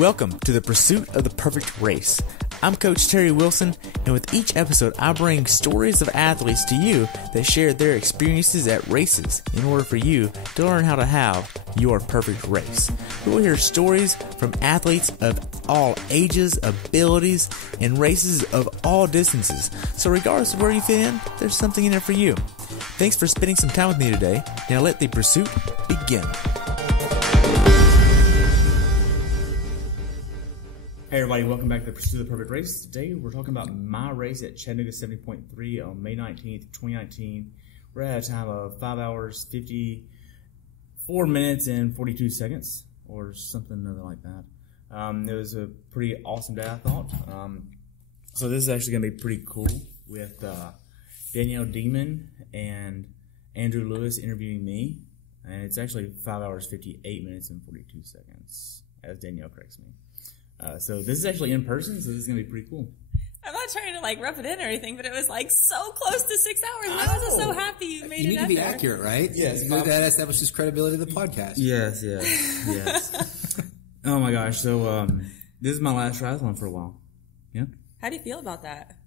Welcome to the Pursuit of the Perfect Race. I'm Coach Terry Wilson, and with each episode, I bring stories of athletes to you that share their experiences at races in order for you to learn how to have your perfect race. We will hear stories from athletes of all ages, abilities, and races of all distances. So regardless of where you fit in, there's something in there for you. Thanks for spending some time with me today. Now let the pursuit begin. Hey everybody, welcome back to the Pursuit of the Perfect Race. Today we're talking about my race at Chattanooga 70.3 on May 19th, 2019. We're at a time of 5 hours, 54 minutes, and 42 seconds, or something other like that. It was a pretty awesome day, I thought. So this is actually going to be pretty cool with Danielle and Andrew Lewis interviewing me. And it's actually 5 hours, 58 minutes, and 42 seconds, as Danielle corrects me. So this is actually in person, so this is going to be pretty cool. I'm not trying to rub it in or anything, but it was so close to 6 hours. And I was just so happy you made it. You need to be accurate, right? Yes. That establishes credibility of the podcast. Yes. Oh my gosh. So this is my last triathlon for a while. Yeah. How do you feel about that?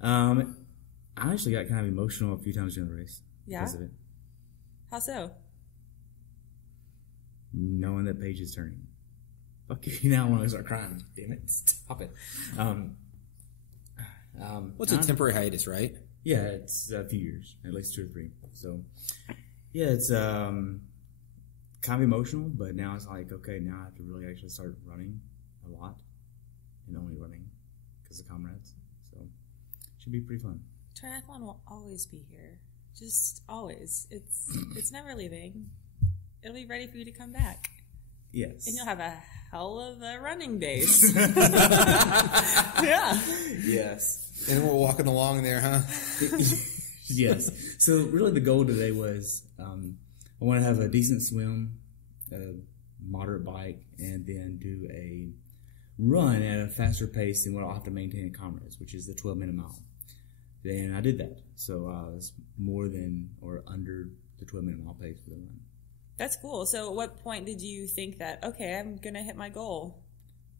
I actually got kind of emotional a few times during the race. Yeah? Because of it. How so? Knowing that Paige is turning. Fuck you, now I want to start crying. Damn it. Stop it. What's a temporary hiatus, right? Yeah, it's a few years, at least 2 or 3. So, yeah, it's kind of emotional, but now it's like, okay, now I have to really actually start running a lot and only running because of comrades. So, it should be pretty fun. Triathlon will always be here. Just always. It's never leaving. It'll be ready for you to come back. Yes. And you'll have a hell of a running days. Yeah. Yes. And we're walking along there, huh? Yes. So really the goal today was I want to have a decent swim, a moderate bike, and then do a run at a faster pace than what I'll have to maintain in comrades, which is the 12-minute mile. And I did that. So I was more than or under the 12-minute mile pace for the run. That's cool. So at what point did you think that, okay, I'm going to hit my goal?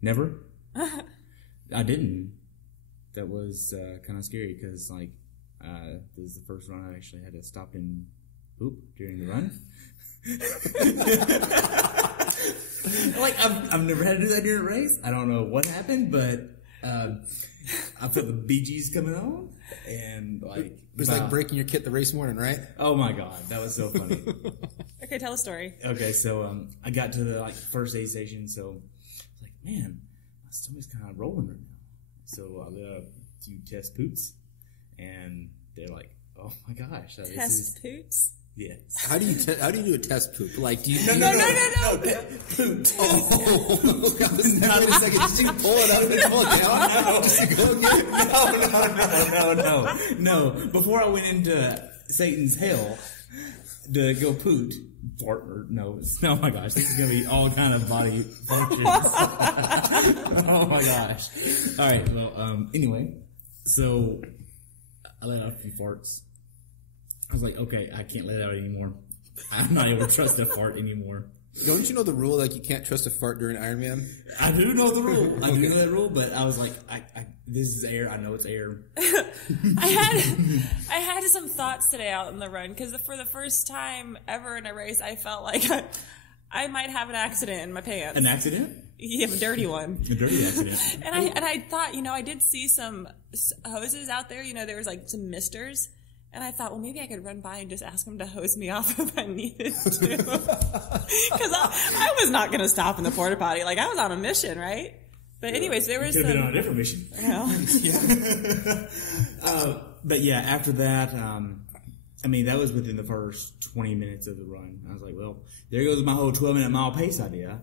Never. I didn't. That was kind of scary because, this is the first run I actually had to stop and poop during the run. I've never had to do that during a race. I don't know what happened, but I felt the BGs coming on, and it was like breaking your kit the race morning, right? Oh my god, that was so funny. Okay, tell a story. Okay, so I got to the first aid station, so I was like, man, my stomach's kind of rolling right now. So I did a few test poots, and they're like, oh my gosh, Test poots? Yes. How do you do a test poop? No. Poot. Oh, God, wait a second. Did you pull it up and pull it down? No. Before I went into Satan's hell to go poot, oh my gosh, this is going to be all kind of body functions. Oh my gosh. All right, well, anyway, so I let out a few farts. I was like, okay, I can't let it out anymore. I'm not able to trust a fart anymore. Don't you know the rule, you can't trust a fart during Ironman? I do know the rule. I do know that rule, but I was like, this is air. I know it's air. I had some thoughts today out on the run because for the first time ever in a race, I felt like I might have an accident in my pants. An accident? Yeah, a dirty one. A dirty accident. And I thought, I did see some hoses out there. There was some misters. And I thought, well, maybe I could run by and just ask them to hose me off if I needed to. Because I was not going to stop in the porta potty. I was on a mission, right? But anyways, there was some... Could have been on a different mission. Yeah. But yeah, after that, that was within the first 20 minutes of the run. I was like, well, there goes my whole 12-minute mile pace idea.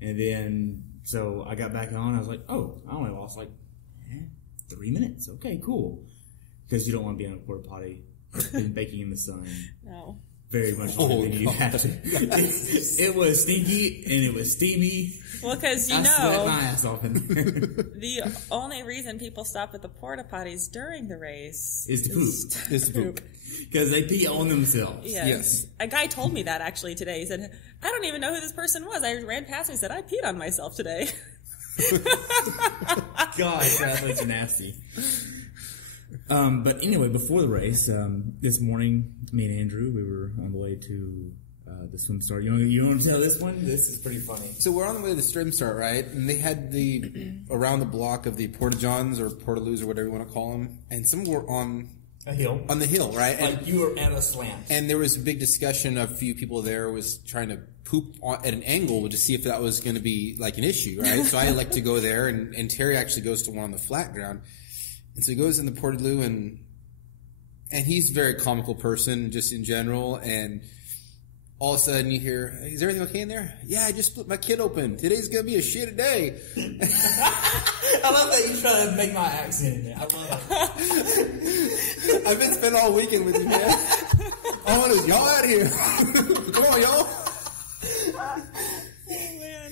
And then, so I got back on. I was like, oh, I only lost 3 minutes. Okay, cool. Because you don't want to be on a porta potty. Been baking in the sun. No. very much longer than you have to. It was stinky and it was steamy. Well, because I sweat my ass off in there. the only reason people stop at the porta potties during the race Is to poop. Is to poop. Because they pee on themselves. Yes. A guy told me that actually today. He said, I don't even know who this person was. I ran past him and said, I peed on myself today. God, athletes are nasty. But anyway, before the race, this morning, me and Andrew, we were on the way to the swim start. You want to tell this one? This is pretty funny. So we're on the way to the swim start, right? And they had the around the block of the porta-johns or portaloos or whatever you want to call them, and some were on a hill. On the hill, right? Like you were at a slant. And there was a big discussion. A few people there was trying to poop at an angle to see if that was going to be like an issue, right? So I like to go there, and Terry actually goes to one on the flat ground. And so he goes in the portaloo, and he's a very comical person just in general. And all of a sudden you hear, is everything okay in there? Yeah, I just split my kid open. Today's going to be a shit day. I love that you try to make my accent in there. I love it. I've been spending all weekend with you, man. I want to y'all out here. Come on, y'all. Oh, man.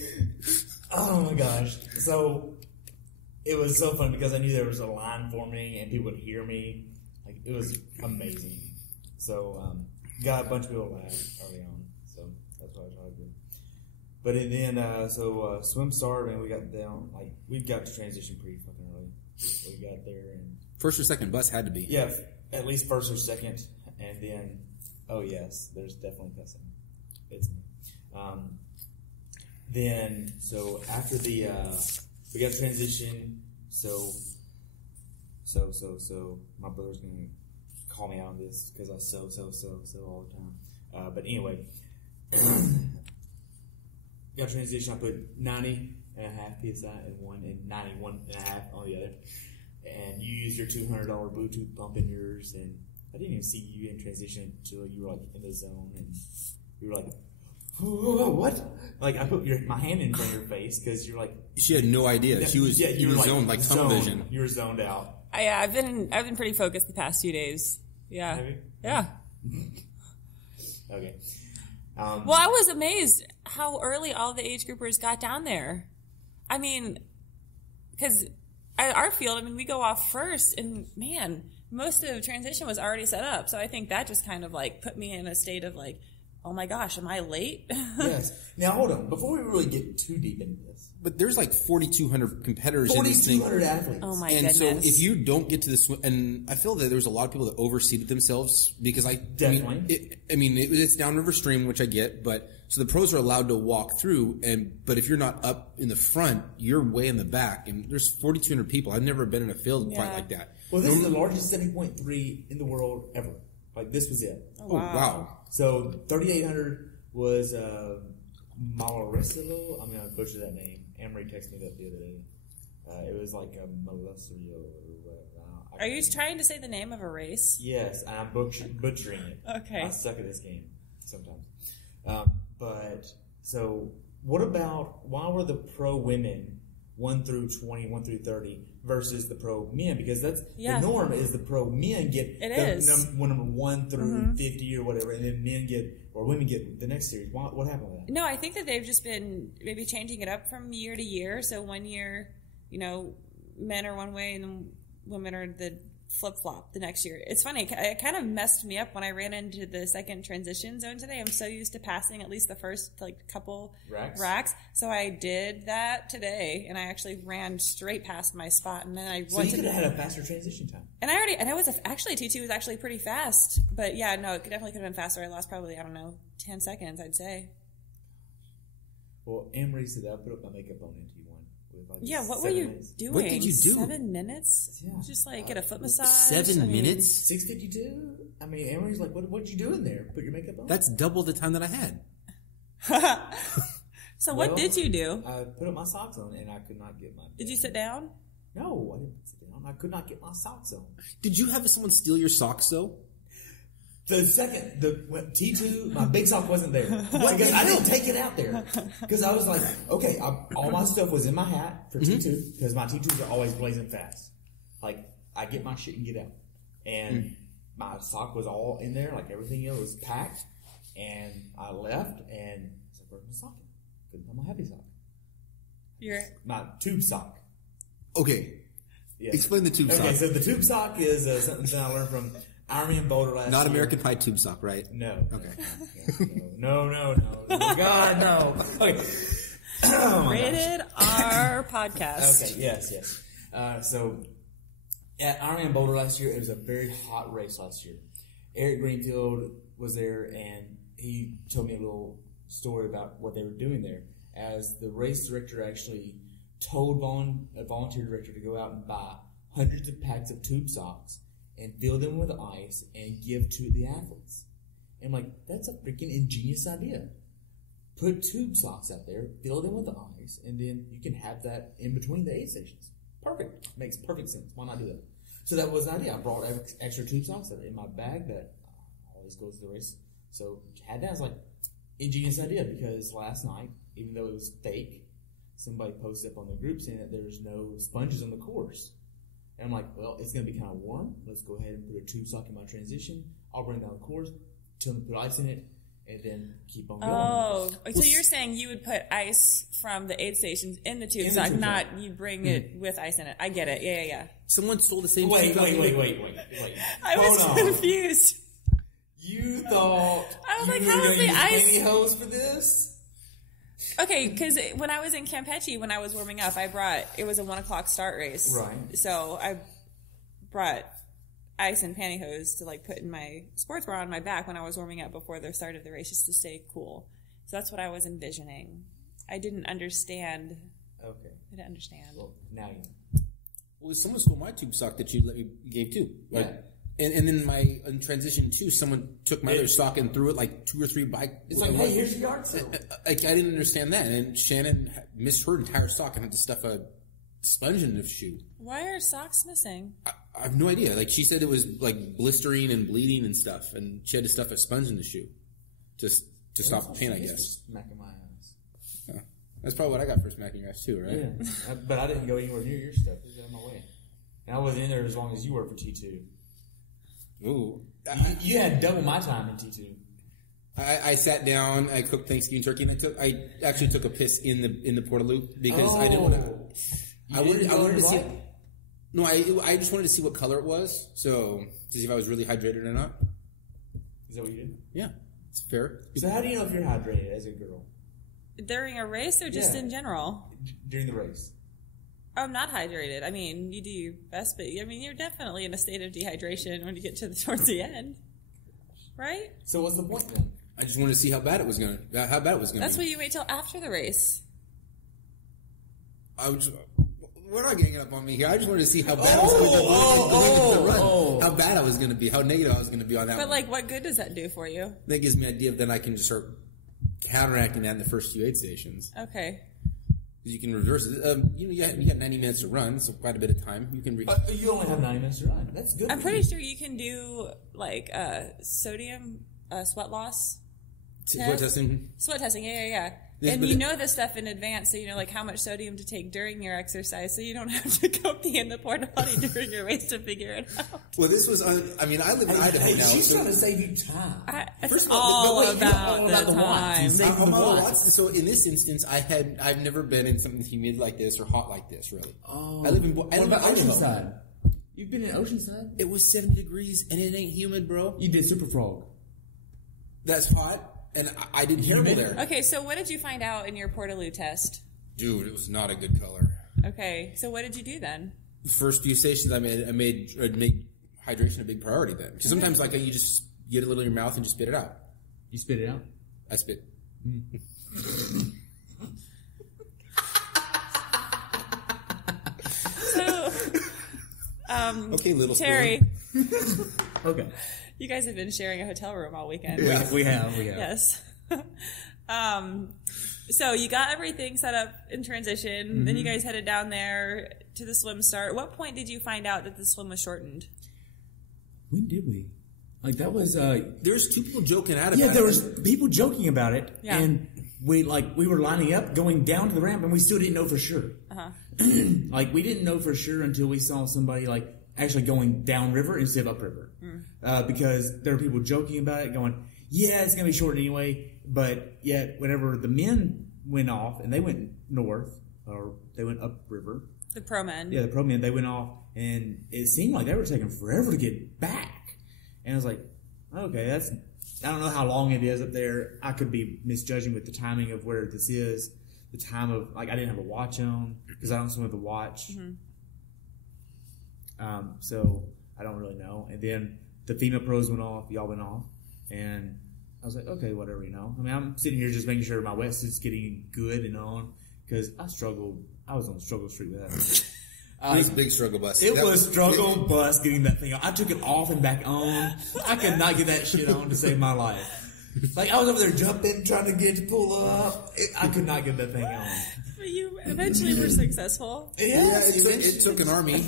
Oh, my gosh. So, it was so fun because I knew there was a line forming and people would hear me. Like, it was amazing. So, got a bunch of people laugh early on. So, that's what I tried to do. But then, swim started and we got down, like, we got to transition pretty fucking early. We got there and... First or second bus had to be. Yeah, at least first or second. And then, oh yes, there's definitely cussing. It's me. Then, so after the, we got transition, so my brother's going to call me out on this because I so all the time. But anyway, got transition, I put 90.5 PSI in one and 91.5 on the other. And you used your $200 Bluetooth pump in yours, and I didn't even see you in transition until you were like in the zone, and you were like, "Whoa, what?" Like I put my hand in front of your face because you're like, she had no idea. She was you were like zoned, like tunnel vision. You were zoned out. Yeah, I've been pretty focused the past 2 days. Yeah, Have you? yeah. Okay. Well, I was amazed how early all the age groupers got down there. I mean, because at our field, I mean, we go off first, and man, most of the transition was already set up. So I think that just kind of like put me in a state of like, oh my gosh, am I late? Yes. Now hold on, before we really get too deep into this. But there's like 4,200 competitors in this thing. 4,200 athletes. Oh my and goodness. so if you don't get to the swim, and I feel that there's a lot of people that overseeded themselves because Definitely. It's downriver stream, which I get, but so the pros are allowed to walk through, but if you're not up in the front, you're way in the back, and there's 4,200 people. I've never been in a field quite like that. Well, this is the largest 70.3 in the world ever. Like this was it. Oh wow. So 3,800 was Malarisilo. I'm gonna butcher that name. Amory texted me that the other day. It was like a Malarisilo. Are you trying to say the name of a race? Yes, and I'm butchering it. Okay. I suck at this game sometimes. But so, what about why were the pro women 1 through 20, 1 through 30 versus the pro men? Because that's the norm is the pro men get number 1 through 50 or whatever, and then women get the next series. What happened with that? No, I think that they've just been maybe changing it up from year to year. So 1 year, men are one way and then women are the flip-flop the next year. It's funny. It kind of messed me up when I ran into the second transition zone today. I'm so used to passing at least the first couple racks. So I did that today, and I actually ran straight past my spot. And then I so you could have had a faster transition time. And I was actually T2 was actually pretty fast. But yeah, no, it definitely could have been faster. I lost probably 10 seconds, I'd say. Well, Amory said I put up my makeup on into you one. Yeah, what were you doing? What did you do? 7 minutes? Yeah. Just get a foot massage? 7 minutes? 6:52? I mean, Amory's like, what'd you do in there? Put your makeup on? That's double the time that I had. So what did you do? I put up my socks on and I could not get my... Did you sit down? No, I didn't sit down. I could not get my socks on. Did you have someone steal your socks, though? The T2, my big sock wasn't there. Because I didn't take it out there. Because I was like, okay, all my stuff was in my hat for T2, because my T2s are always blazing fast. Like, I get my shit and get out. And my sock was all in there, like everything else was packed. And I left, and I said, "Where's my sock?" Couldn't find my happy sock. My tube sock. Okay. Yes. Explain the tube sock. Okay, so the tube sock is something I learned from IRONMAN Boulder last year. Not American Pie tube sock, right? No. Okay. No. Oh, God, no. Okay. Rated R podcast. Okay, yes. So, at IRONMAN Boulder last year, it was a very hot race last year. Eric Greenfield was there, and he told me a little story about what they were doing there. As the race director actually told a volunteer director to go out and buy hundreds of packs of tube socks and fill them with ice and give to the athletes. And I'm like, that's a freaking ingenious idea. Put tube socks out there, fill them with ice, and then you can have that in between the aid stations. Perfect. Makes perfect sense. Why not do that? So that was the idea. I brought extra tube socks in my bag that always goes to the race. So had that. I was like, ingenious idea, because last night, even though it was fake, somebody posted up on the group saying that there's no sponges on the course. And I'm like, well, it's going to be kind of warm. Let's go ahead and put a tube sock in my transition. I'll bring down the course, tell them to put ice in it, and then keep on going. Oh, so you're saying you would put ice from the aid stations in the tube sock, not you bring it with ice in it. I get it. Yeah. Someone stole the same Wait. I was confused. You thought I was you like, were how going is to the use ice pantyhose for this? Okay, because when I was in Campeche, when I was warming up, it was a 1 o'clock start race. Right. So I brought ice and pantyhose to put in my sports bra on my back when I was warming up before the start of the race, just to stay cool. So that's what I was envisioning. I didn't understand. Okay. I didn't understand. Well, now you know. Well, someone stole my tube sock that you gave too. Like, yeah. And then in transition too, someone took my other sock and threw it 2 or 3 bikes. It's like, hey, here's your yard sale. I didn't understand that. And Shannon missed her entire sock and had to stuff a sponge in the shoe. Why are socks missing? I have no idea. She said it was blistering and bleeding and stuff, and she had to stuff a sponge in the shoe to stop the pain, I guess. Smacking my ass. Oh, that's probably what I got for smacking your ass too, right? Yeah. But I didn't go anywhere near your stuff. It was on my way. And I wasn't in there as long as you were for T2. Ooh. You had double my time in T2. I sat down, I cooked Thanksgiving turkey, and I actually took a piss in the Portaloo because I didn't want to. I wanted to see. No, I just wanted to see what color it was, so to see if I was really hydrated or not. Is that what you did? Yeah, it's fair. So how do you know if you're hydrated as a girl? During a race or just in general? During the race. I'm not hydrated. I mean, you do your best, but you're definitely in a state of dehydration when you get towards the end, right? So what's the point then? I just wanted to see how bad it was going. That's why you wait till after the race. We're not getting up on me here. I just wanted to see how bad it was going to run. How bad I was going to be. How negative I was going to be on that. But what good does that do for you? That gives me an idea. Then I can just start counteracting that in the first few aid stations. Okay. You can reverse it. You have 90 minutes to run, so quite a bit of time. You can. You only have 90 minutes to run. That's good. I'm pretty sure you can do sodium sweat loss. Sweat testing. Sweat testing. Yeah. And you know this stuff in advance, so you know how much sodium to take during your exercise, so you don't have to go pee in the porta potty during your race to figure it out. Well, this was. I live in Idaho now. She's trying to save you time. It's all about the time. So in this instance, I've never been in something humid like this or hot like this. Really. Oh. I live in Oceanside? You've been in Oceanside? It was 70 degrees and it ain't humid, bro. You did Super Frog. That's hot. And I did terrible there. Okay, so what did you find out in your Portaloo test? Dude, it was not a good color. Okay, so what did you do then? The first few stations I made hydration a big priority then. Because sometimes you just get a little in your mouth and just spit it out. You spit it out? I spit. So, okay, little Terry. Okay. You guys have been sharing a hotel room all weekend. Yeah, we have. Yes. So you got everything set up in transition. Mm-hmm. Then you guys headed down there to the swim start. At what point did you find out that the swim was shortened? When did we? That was... There's 2 people joking at it. Yeah, there was people joking about it. Yeah. And we were lining up, going down to the ramp, and we still didn't know for sure. Uh-huh. We didn't know for sure until we saw somebody, actually going downriver instead of upriver. Because there were people joking about it, going, yeah, it's going to be short anyway. But yet, whenever the men went off, and they went north, or they went upriver. The pro men. Yeah, the pro men, they went off, and it seemed like they were taking forever to get back. And I was like, okay, I don't know how long it is up there. I could be misjudging with the timing of where this is. The time of, like, I didn't have a watch on, because I don't swim with a watch. Mm-hmm. So I don't really know. And then the female pros went off, y'all went off, and I was like, okay, whatever, you know. I mean, I'm sitting here just making sure my wetsuit's getting good and on, because I was on struggle street with that. It was a big struggle bus. It was struggle bus getting that thing on. I took it off and back on. I could not get that shit on to save my life. Like, I was over there jumping, trying to get to pull up. I could not get that thing on. But you eventually were successful. Yeah, it took an army.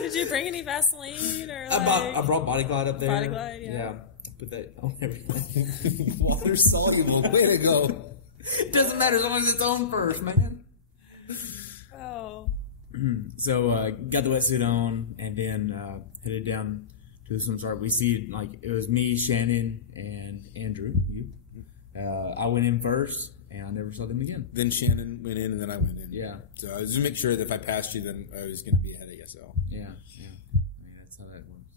Did you bring any Vaseline or I brought Body Glide up there. Body Glide, yeah. Put that on everything. Water soluble. Way to go. It doesn't matter as long as it's on first, man. Oh. So, got the wetsuit on, and then headed down to the swim start. We see, like, it was me, Shannon, and Andrew. You. I went in first, and I never saw them again. Then Shannon went in, and then I went in. Yeah. So I was just make sure that if I passed you, then I was going to be ahead of you. So yeah. I mean, that's how that works.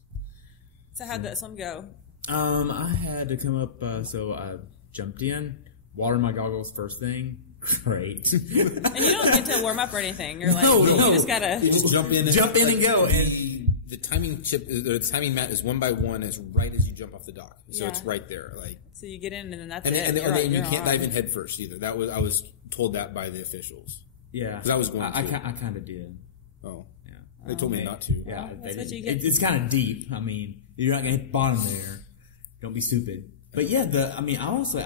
So how'd that swim go? I had to come up, so I jumped in, watered my goggles first thing. Great. And you don't get to warm up or anything. You're like, No. you just gotta you just jump in and go. And the timing the timing mat is 1 by 1 as right as you jump off the dock. So it's right there. Like, so you get in and then that's and, it. And you can't dive in head first either. I was told that by the officials. Yeah. Because I was going to. I kind of did. Oh. Yeah. They told me not to. Yeah. That's what you get. It's kind of deep. I mean, you're not going to hit the bottom there. Don't be stupid. But yeah, I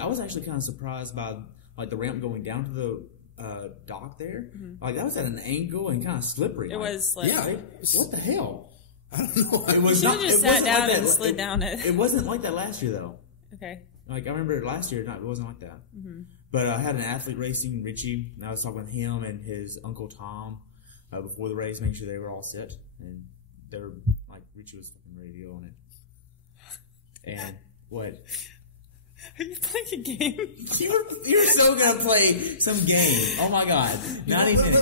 was actually kind of surprised by, like, the ramp going down to the dock there. Mm-hmm. Like, that was at an angle and kind of slippery. It was slippery. Yeah. What the hell? I don't know. It was you not. Just sat down and slid down it. It wasn't like that last year, though. Okay. Like, I remember last year, it wasn't like that. Mm-hmm. But I had an athlete racing, Richie, and I was talking with him and his uncle Tom before the race, making sure they were all set. And they were, like, Richie was fucking ready to go on it. And what? Are you playing a game? You're so gonna play some game. Oh my god. Not even.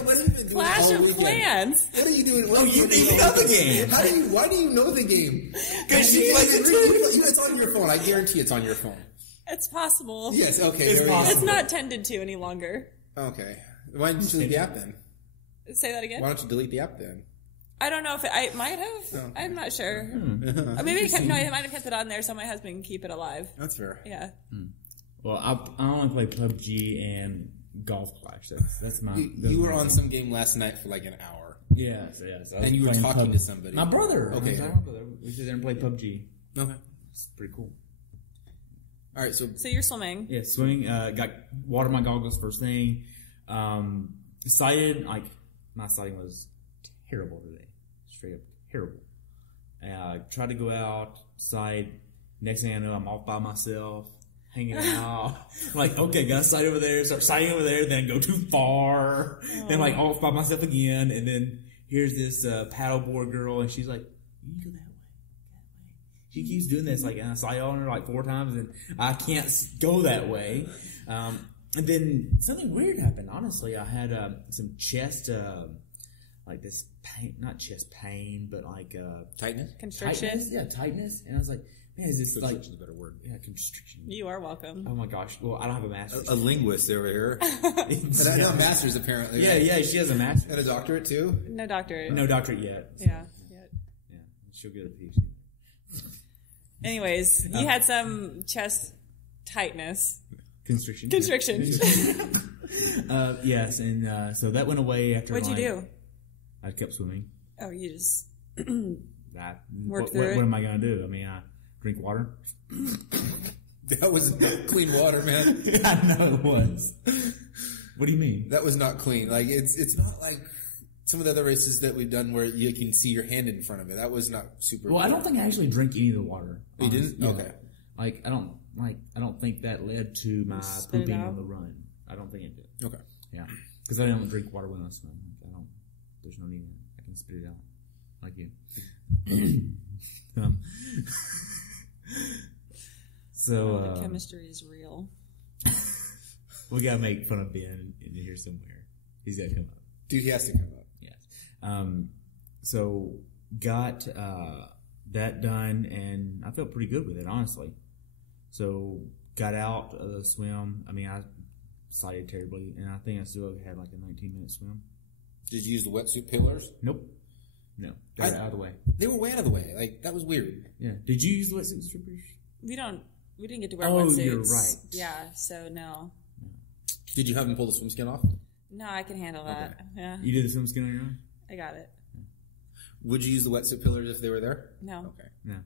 Clash of Clans. What are you doing? Oh, you didn't know the game. Why do you know the game? Because she plays it too. It's on your phone. I guarantee it's on your phone. It's possible. Yes, okay. It's possible. It's not tended to any longer. Okay. Why didn't you delete the app then? Say that again? Why don't you delete the app then? I don't know if I might have. Oh. I'm not sure. Maybe I might have kept it on there so my husband can keep it alive. That's fair. Yeah. Well, I only play PUBG and Golf Clash. That's my. You were on some game last night for like an hour. Yeah. So and you were talking to somebody. My brother. Okay. My brother. We sit there and play PUBG. Okay. It's pretty cool. All right. So you're swimming. Yeah, swimming. Got watered my goggles first thing. Sighted, like, my sighting was terrible today. Straight up terrible. I tried to go outside. Next thing I know, I'm off by myself, hanging out. I'm like, okay, got a sight over there. Start sighting over there, then go too far. Then, like, off by myself again. And then here's this paddleboard girl, and she's like, you can go that way. She keeps doing this, like, and I sight on her like 4 times, and I can't go that way. And then something weird happened, honestly. I had some chest, like this pain, not chest pain, but like tightness? Constriction? Tightness? Yeah, tightness. And I was like, man, is this like... Constriction is a better word. Yeah, constriction. You are welcome. Oh my gosh. Well, I don't have a master's. A linguist over here. And I know a master's apparently. Yeah, yeah, she has a master's. And a doctorate too? No doctorate. No doctorate yet. So. Yeah. Yeah, she'll get a PhD. Anyways, you had some chest tightness. Constriction. Yes, and so that went away after. What'd you do? I kept swimming. Oh, you just What am I going to do? I mean, I drink water. That was not clean water, man. I know it was. What do you mean? That was not clean. Like, it's not like some of the other races that we've done where you can see your hand in front of it. That was not super. Well, I don't think I actually drank any of the water. You didn't? Yeah. Okay. Like, I don't think that led to my pooping on the run. I don't think it did. Okay. Yeah. Because I don't drink water when I swim. There's no need. I can spit it out. Like you. So the chemistry is real. we gotta make fun of Ben in here somewhere. He's gotta come up. Dude, he has to come up. Yes. So got that done, and I felt pretty good with it, honestly. So got out of the swim. I mean, I sighted terribly, and I think I still had like a 19-minute swim. Did you use the wetsuit pillars? Nope. No. They were out of the way. They were way out of the way. Like, that was weird. Yeah. Did you use the wetsuit strippers? We didn't get to wear wetsuits. Oh, you're right. Yeah, so no. Did you have them pull the swim skin off? No, I can handle that. Okay. Yeah. You did the swim skin on your own? I got it. Would you use the wetsuit pillars if they were there? No. Okay. No.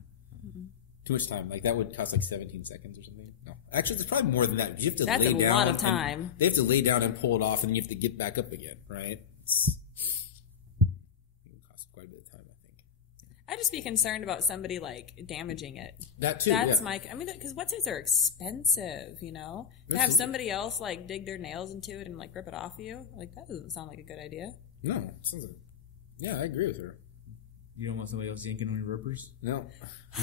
Too much time. Like, that would cost like 17 seconds or something. No. Actually, it's probably more than that. You have to That's lay a down. lot of time. They have to lay down and pull it off, and then you have to get back up again, right? It would cost quite a bit of time, I think. I'd just be concerned about somebody, like, damaging it. That too, That's yeah. I mean, because wetsuits are expensive, you know? To have Absolutely. somebody else, like, dig their nails into it and, like, rip it off you, like, that doesn't sound like a good idea. No. It sounds like... Yeah, I agree with her. You don't want somebody else yanking on your rippers? No.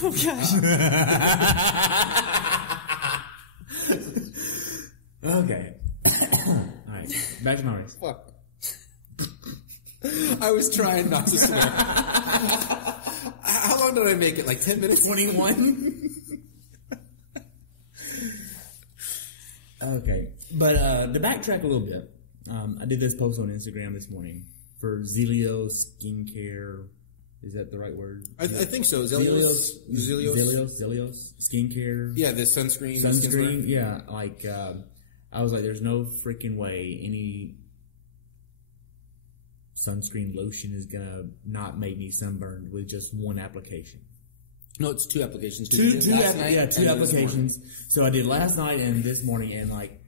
Oh, gosh. Okay. All right. Back to my race. Fuck. I was trying not to swear. How long did I make it? Like 10 minutes? 21. Okay. But to backtrack a little bit, I did this post on Instagram this morning for Zelio Skincare. Is that the right word? I think so. Zelios? Skincare. Yeah, the sunscreen. Sunscreen. Yeah. Like, I was like, there's no freaking way any sunscreen lotion is gonna not make me sunburned with just one application. No, it's two applications. Two applications. So I did last night and this morning, and like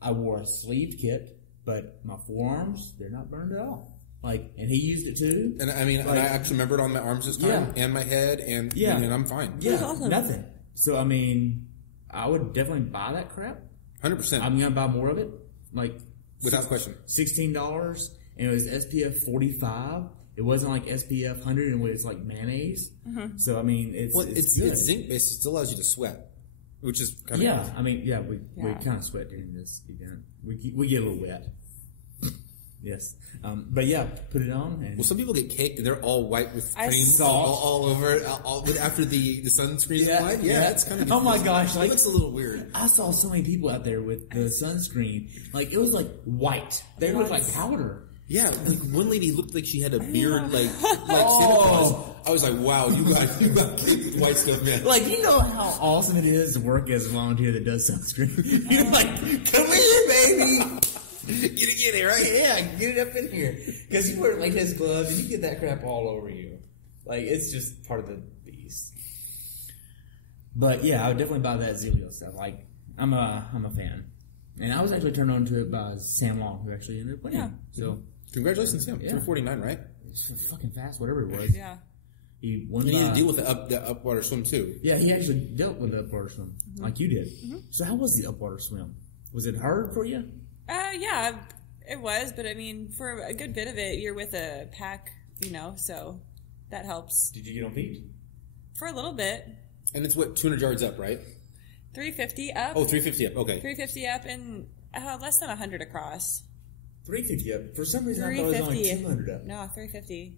I wore a sleeved kit, but my forearms, they're not burned at all. Like, and he used it too. And I mean, like, and I actually remembered on my arms this time, and my head, and I'm fine. Yeah, awesome. nothing. So I mean, I would definitely buy that crap. 100%. I'm gonna buy more of it. Like, without question. $16, and it was SPF 45. It wasn't like SPF 100 and it's like mayonnaise. Mm-hmm. So I mean, it's good. It's zinc based. It still allows you to sweat, which is kind of I mean, we kind of sweat during this event. We get a little wet. Yes, but yeah, put it on. And well, some people get caked and they're all white with cream saw all over it, after the sunscreen is white. Yeah, it's kind of. Oh my gosh, like, it looks a little weird. I saw so many people out there with the sunscreen, like it was like white. They looked like powder. Yeah, like one lady looked like she had a beard, like Santa Claus. I was like, wow, you got caked with white stuff, man. Like, you know how awesome it is to work as a volunteer that does sunscreen. You're like, come here, baby. Get it in here, right? Yeah, get it up in here. Because you wear like his gloves and you get that crap all over you. Like, it's just part of the beast. But yeah, I would definitely buy that Zelio stuff. Like, I'm a fan. And I was actually turned on to it by Sam Long, who actually ended up winning. Yeah. So, congratulations, Sam. Yeah. 249, right? It's fucking fast, whatever it was. Yeah. He won. He had to deal with the upwater swim too. Yeah, he actually dealt with the upwater swim, like you did. Mm-hmm. So how was the upwater swim? Was it hard for you? Yeah, it was, but I mean, for a good bit of it, you're with a pack, you know, so that helps. Did you get on feet? For a little bit. And it's what, 200 yards up, right? 350 up. Oh, 350 up, okay. 350 up and less than 100 across. 350 up. For some reason, I thought it was only 200 up. No, 350.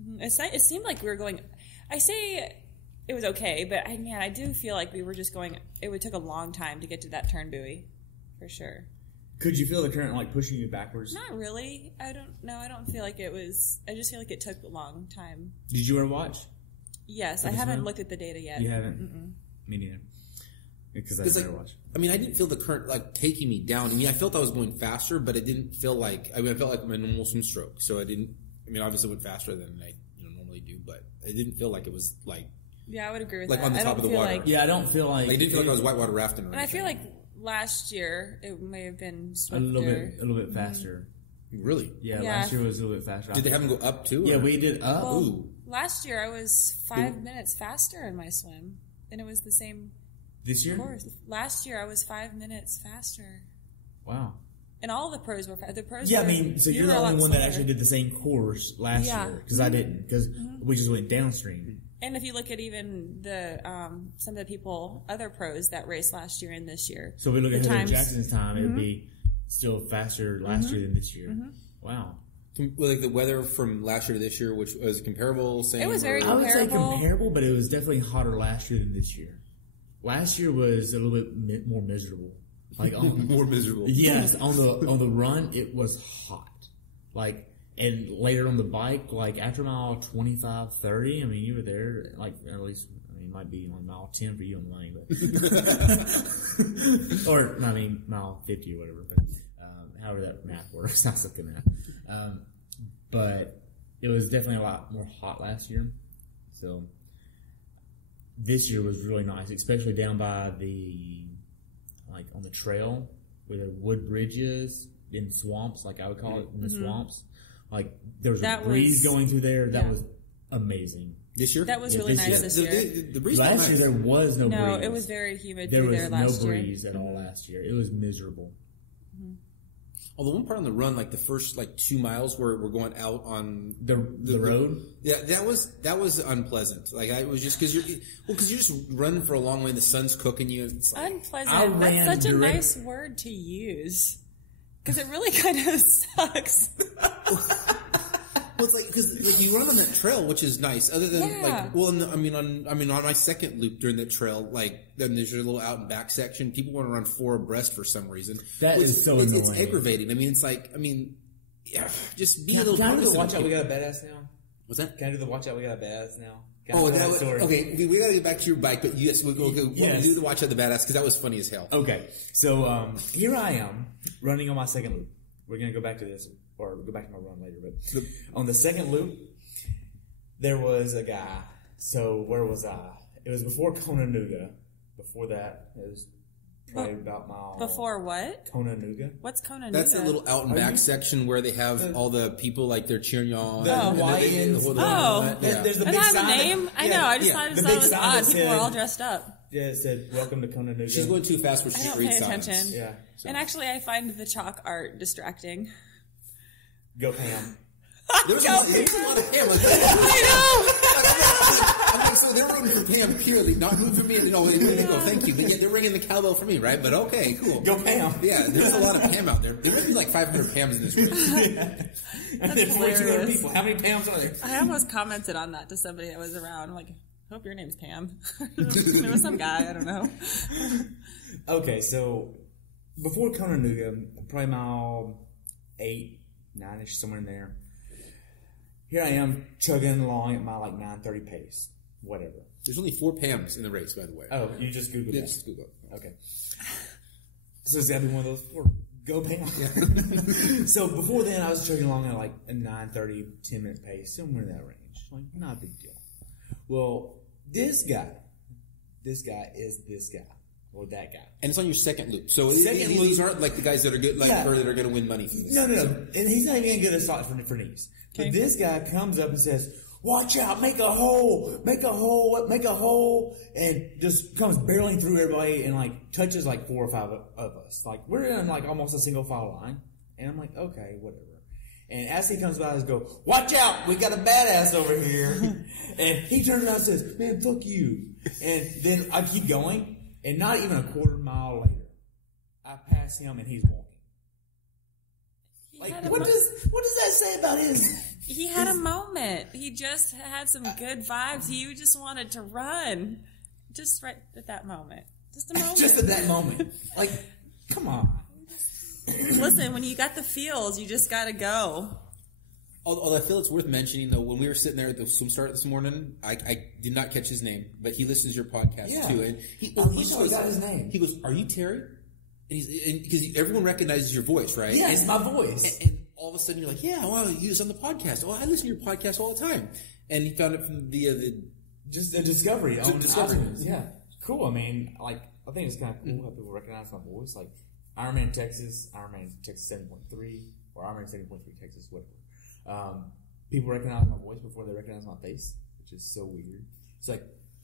Mm-hmm. It seemed like we were going. I say it was okay, but I do feel like we were just going. It took a long time to get to that turn buoy, for sure. Could you feel the current like pushing you backwards? Not really. I don't feel like it was. I just feel like it took a long time. Did you wear a watch? Yes, I haven't looked at the data yet. You haven't? Mm-mm. Me neither. Because I didn't watch. I mean, I didn't feel the current like taking me down. I mean, I felt I was going faster, but it didn't feel like. I mean, I felt like my normal swim stroke. So I didn't. I mean, obviously, it went faster than I normally do, but it didn't feel like it was like. Yeah, I would agree with like that. on the top of the water. I don't feel like. I didn't feel like I was whitewater rafting. And I feel like last year it may have been swifter. A little bit faster. Mm-hmm. Really? Yeah, last year was a little bit faster. Did they have them go up too? Yeah, we did up. Well, ooh. Last year I was 5 minutes faster in my swim, and it was the same. This year? Course. Last year I was 5 minutes faster. Wow. And all the pros were the pros. Yeah, I mean, so you're the only one that actually did the same course last year because I didn't because we just went downstream. And if you look at even the some of the people, other pros that raced last year and this year. So we look at Heather Jackson's time, it would be still faster last year than this year. Wow. Like the weather from last year to this year, which was comparable, same? It was very I would say comparable. comparable, but it was definitely hotter last year than this year. Last year was a little bit more miserable. Like more miserable. Yes, on the run, it was hot. Like, and later on the bike, like after mile 25, 30, I mean, you were there, like, at least, I mean, it might be on mile 10 for you on the lane, but, or, I mean, mile 50 or whatever, but, however that math works, I suck at math. But it was definitely a lot more hot last year. So this year was really nice, especially down by the, like on the trail where the wood bridges in swamps, like I would call it, in the swamps. Like there was a breeze going through there. That was amazing. This year? That was really nice this year. The breeze last year there was no breeze. No, it was very humid there through there last year. There was no breeze at all last year. It was miserable. Although one part on the run, like the first 2 miles where we're going out on the road, that was unpleasant. Like I was just because you're just running for a long way and the sun's cooking you. It's like, unpleasant. That's such a nice word to use because it really kind of sucks. Well, it's like because you run on that trail, which is nice. Other than on my second loop during that trail, then there's a little out and back section. People want to run 4 abreast for some reason. That is so annoying. It's aggravating. I mean, it's like just be a little. Can I do the watch out? We got a badass now. What's that? Can I do the watch out? We got a badass now. Okay. We got to get back to your bike, but yes, we'll do the watch out the badass because that was funny as hell. Okay, so here I am running on my second loop. We're gonna go back to this. Or go back to my run later, but on the second loop, there was a guy. So where was I? It was before Chattanooga. Before that, it was probably about mile. Before what? Chattanooga. What's Chattanooga? That's a little out and back section where they have all the people they're cheering you on. There's the big has sign. A name? I know. I just thought it was odd. People were all dressed up. Yeah, it said "Welcome to Chattanooga." She's going too fast for street signs. I don't pay attention. Yeah, and actually, I find the chalk art distracting. Go Pam. There's a lot of Pam. I know. I'm like, so they're rooting for Pam purely, not rooting for me. No, thank you. But yet they're ringing the cowbell for me, right? But okay, cool. Go Pam. Yeah, there's a lot of Pam out there. There might be like 500 Pams in this race. That's hilarious. People. How many Pams are there? I almost commented on that to somebody that was around. I'm like, hope your name's Pam. It was some guy. I don't know. Okay, so before Chattanooga, probably mile 8, 9-ish, somewhere in there. Here I am chugging along at my 9:30 pace. Whatever. There's only 4 Pams in the race, by the way. Oh, you just Googled that? Just Google it. Okay. So it's got to be one of those 4. Go Pam. Yeah. So before then, I was chugging along at a 9:30, 10-minute pace, somewhere in that range. Not a big deal. Well, this guy is this guy. Or that guy. And it's on your second loop. So these aren't like the guys that are good, or that are going to win money from this. No. And he's not even going to get a shot for knees. Okay. But this guy comes up and says, watch out, make a hole, and just comes barreling through everybody and touches 4 or 5 of us. We're in almost a single file line. And I'm like, okay, whatever. And as he comes by, I just go, watch out, we got a badass over here. And he turns around and says, man, fuck you. And then I keep going. And not even a quarter mile later, I pass him and he's walking. What does that say about his? He had a moment. He just had some good vibes. He just wanted to run, just right at that moment. Just a moment. Just at that moment. Come on. Listen, when you got the feels, you just got to go. Although I feel it's worth mentioning, though, when we were sitting there at the swim start this morning, I did not catch his name, but he listens to your podcast, too. And he got his name. He goes, are you Terry? And because everyone recognizes your voice, right? Yeah, it's my voice. And all of a sudden you're like, yeah, well, you was on the podcast. Oh, I listen to your podcast all the time. And he found it from just the discovery. Discovery. Yeah. Cool. I mean, I think it's kind of cool how people recognize my voice. Ironman Texas 7.3, or Ironman 7.3 Texas, whatever. People recognize my voice before they recognize my face, which is so weird. It's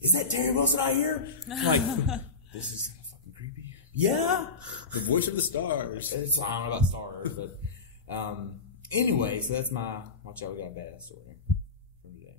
is that Terry Wilson out here? This is kind of fucking creepy. Yeah. The voice of the stars. I don't know about stars, but anyway, so that's my watch out, we got a badass story from today.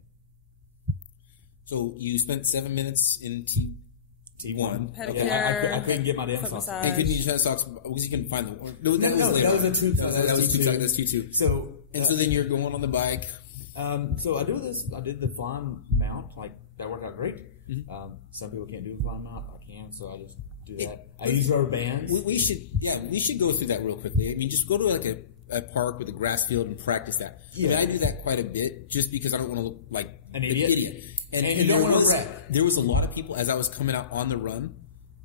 So you spent 7 minutes in T1. Pedicure. I couldn't get my damn foot socks. massage. And couldn't use head socks because you couldn't find them. No, That was a tube sock. That was tube sock. That's T2. So then you're going on the bike. So I did the flying mount. Like, that worked out great. Mm-hmm. Some people can't do the flying mount. I can, so I just do that. I use rubber bands. We should go through that real quickly. I mean, just go to like a park with a grass field and practice that. Yeah. I mean, I do that quite a bit just because I don't want to look like an idiot. And you don't want to wreck. There was a lot of people as I was coming out on the run.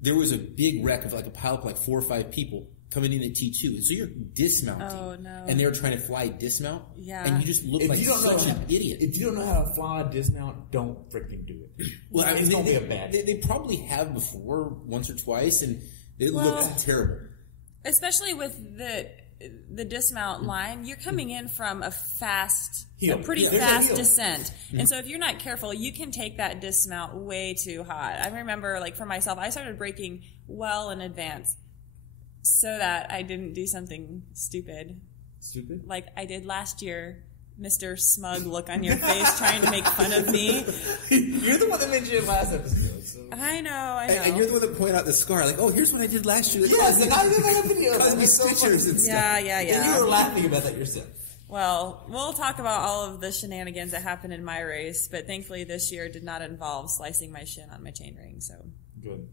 There was a big wreck of like a pile of like 4 or 5 people coming in at T2. And so you're dismounting. Oh, no. And they're trying to fly dismount. Yeah. And you just look like such an idiot. If you don't know how to fly dismount, don't freaking do it. Well, I mean, it's going to be a bad. They probably have before once or twice, and it looked terrible. Especially with the dismount line, you're coming in from a pretty fast descent. And so if you're not careful, you can take that dismount way too hot. I remember, like, for myself, I started braking well in advance so that I didn't do something stupid. Stupid? Like I did last year. Mr. Smug look on your face trying to make fun of me. You're the one that mentioned it last episode. So. I know. And you're the one that pointed out the scar. Like, oh, here's what I did last year. Yes, and I did that video. Caused me stitchers and stuff. Yeah. And you were laughing about that yourself. Well, we'll talk about all of the shenanigans that happened in my race, but thankfully this year did not involve slicing my shin on my chainring. So good.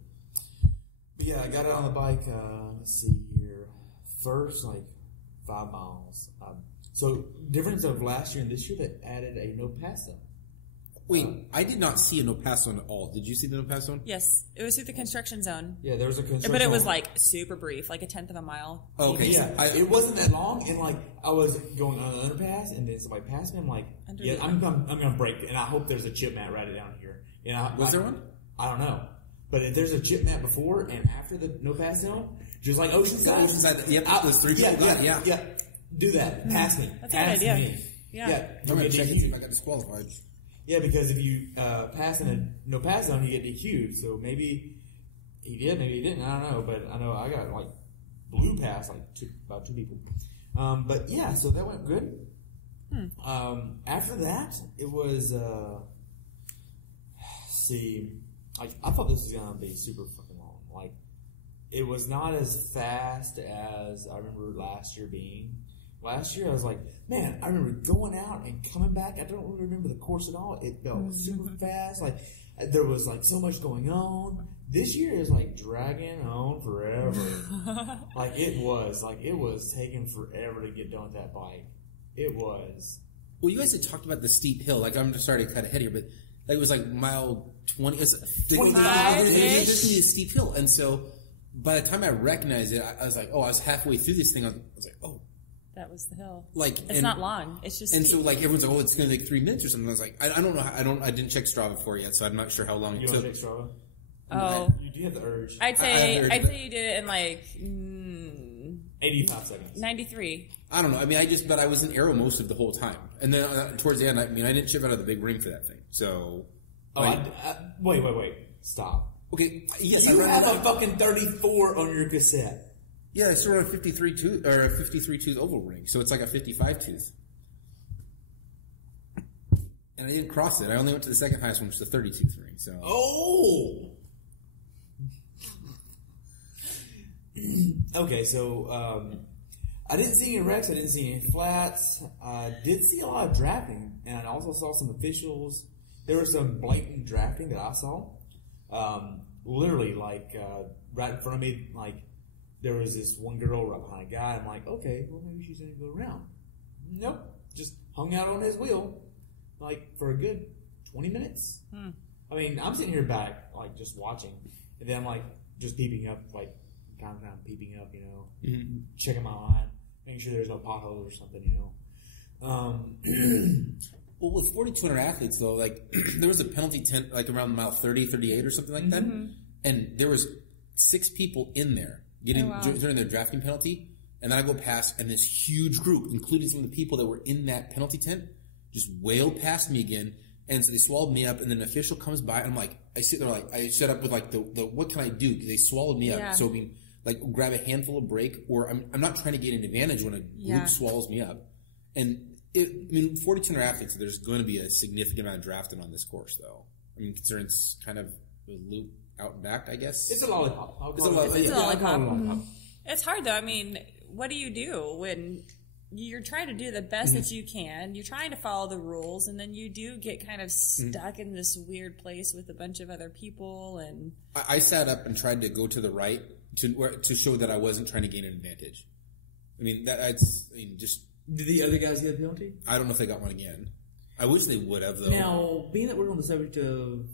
But yeah, I got it on the bike. Let's see here. First, like 5 miles. So difference of last year and this year, that added a no pass zone. Wait, I did not see a no pass zone at all. Did you see the no pass zone? yes, it was through the construction zone. Yeah, there was a construction But it was zone. like super brief, like a 1/10 of a mile. Oh, okay. Yeah, it wasn't that long, and like I was going on an underpass, and then somebody passed me. I'm like, I'm gonna brake, and I hope there's a chip mat right down here. And Was there one? I don't know, but if there's a chip mat before and after the no pass zone, just like Oceanside. Yep, those 3 people. Yeah. Do that. Pass me. That's a good idea. Me. Yeah. I'm gonna check and see if I got disqualified. Yeah, because if you pass in a no pass zone, you get DQ'd. So maybe he did, maybe he didn't. I don't know, but I know I got like blue pass like about 2 people. But yeah, so that went good. After that, it was see, like I thought this was gonna be super fucking long. Like it was not as fast as I remember last year being. Last year, I was like, man, I remember going out and coming back. I don't really remember the course at all. It felt super fast. Like, there was, like, so much going on. This year is, like, dragging on forever. it was taking forever to get done with that bike. It was. Well, you guys had talked about the steep hill. Like, I'm just sorry to cut ahead here, but like, it was, like, mile 20. It's 25-ish. There's going to be a steep hill. And so, by the time I recognized it, I was like, oh, I was halfway through this thing. I was like, oh. That was the hill. Like, it's not long. It's just. And steep. so, like, everyone's like, "Oh, it's going to take 3 minutes or something." I was like, "I don't know. I didn't check Strava for it yet, so I'm not sure how long it took." You want to check Strava? Oh, you do have the urge. I'd say you did it in like 85 seconds. 93. I don't know. I mean, but I was in aero most of the whole time, and then towards the end, I didn't chip out of the big ring for that thing. So, wait, stop. Okay, yes, you have a fucking 34 on your cassette. Yeah, I started on a 53 tooth oval ring, so it's like a 55 tooth. And I didn't cross it. I only went to the second highest one, which is the 30 tooth ring. So. Oh. Okay, so I didn't see any wrecks. I didn't see any flats. I did see a lot of drafting, and I also saw some officials. There was some blatant drafting that I saw. Literally, like right in front of me, like. There was this one girl right behind a guy. I'm like, okay, well, maybe she's going to go around. Nope. Just hung out on his wheel, like, for a good 20 minutes. I mean, I'm sitting here back, like, just watching. And then I'm, like, just peeping up, like, kind of peeping up, you know, checking my line, making sure there's no potholes or something, you know. Well, with 4,200 athletes, though, like, there was a penalty tent, like, around mile 30, 38 or something like that. And there was 6 people in there. During their drafting penalty, and then I go past, and this huge group, including some of the people that were in that penalty tent, just wailed past me again, and so they swallowed me up, and then an official comes by, and I'm like, I sit there like, I set up with like the what can I do? Because they swallowed me up, so I mean, like grab a handful of brake, or I'm not trying to get an advantage when a group swallows me up, and 4,200 athletes, there's going to be a significant amount of drafting on this course, though. I mean, considering it's kind of a loop out and back, I guess. It's a lollipop. It's a lollipop. Mm-hmm. It's hard though. I mean, what do you do when you're trying to do the best that you can? You're trying to follow the rules, and then you do get kind of stuck in this weird place with a bunch of other people. And I sat up and tried to go to the right to show that I wasn't trying to gain an advantage. I mean, just. Did the other guys get a penalty? I don't know if they got one again. I wish they would have, though. Now, being that we're on the subject of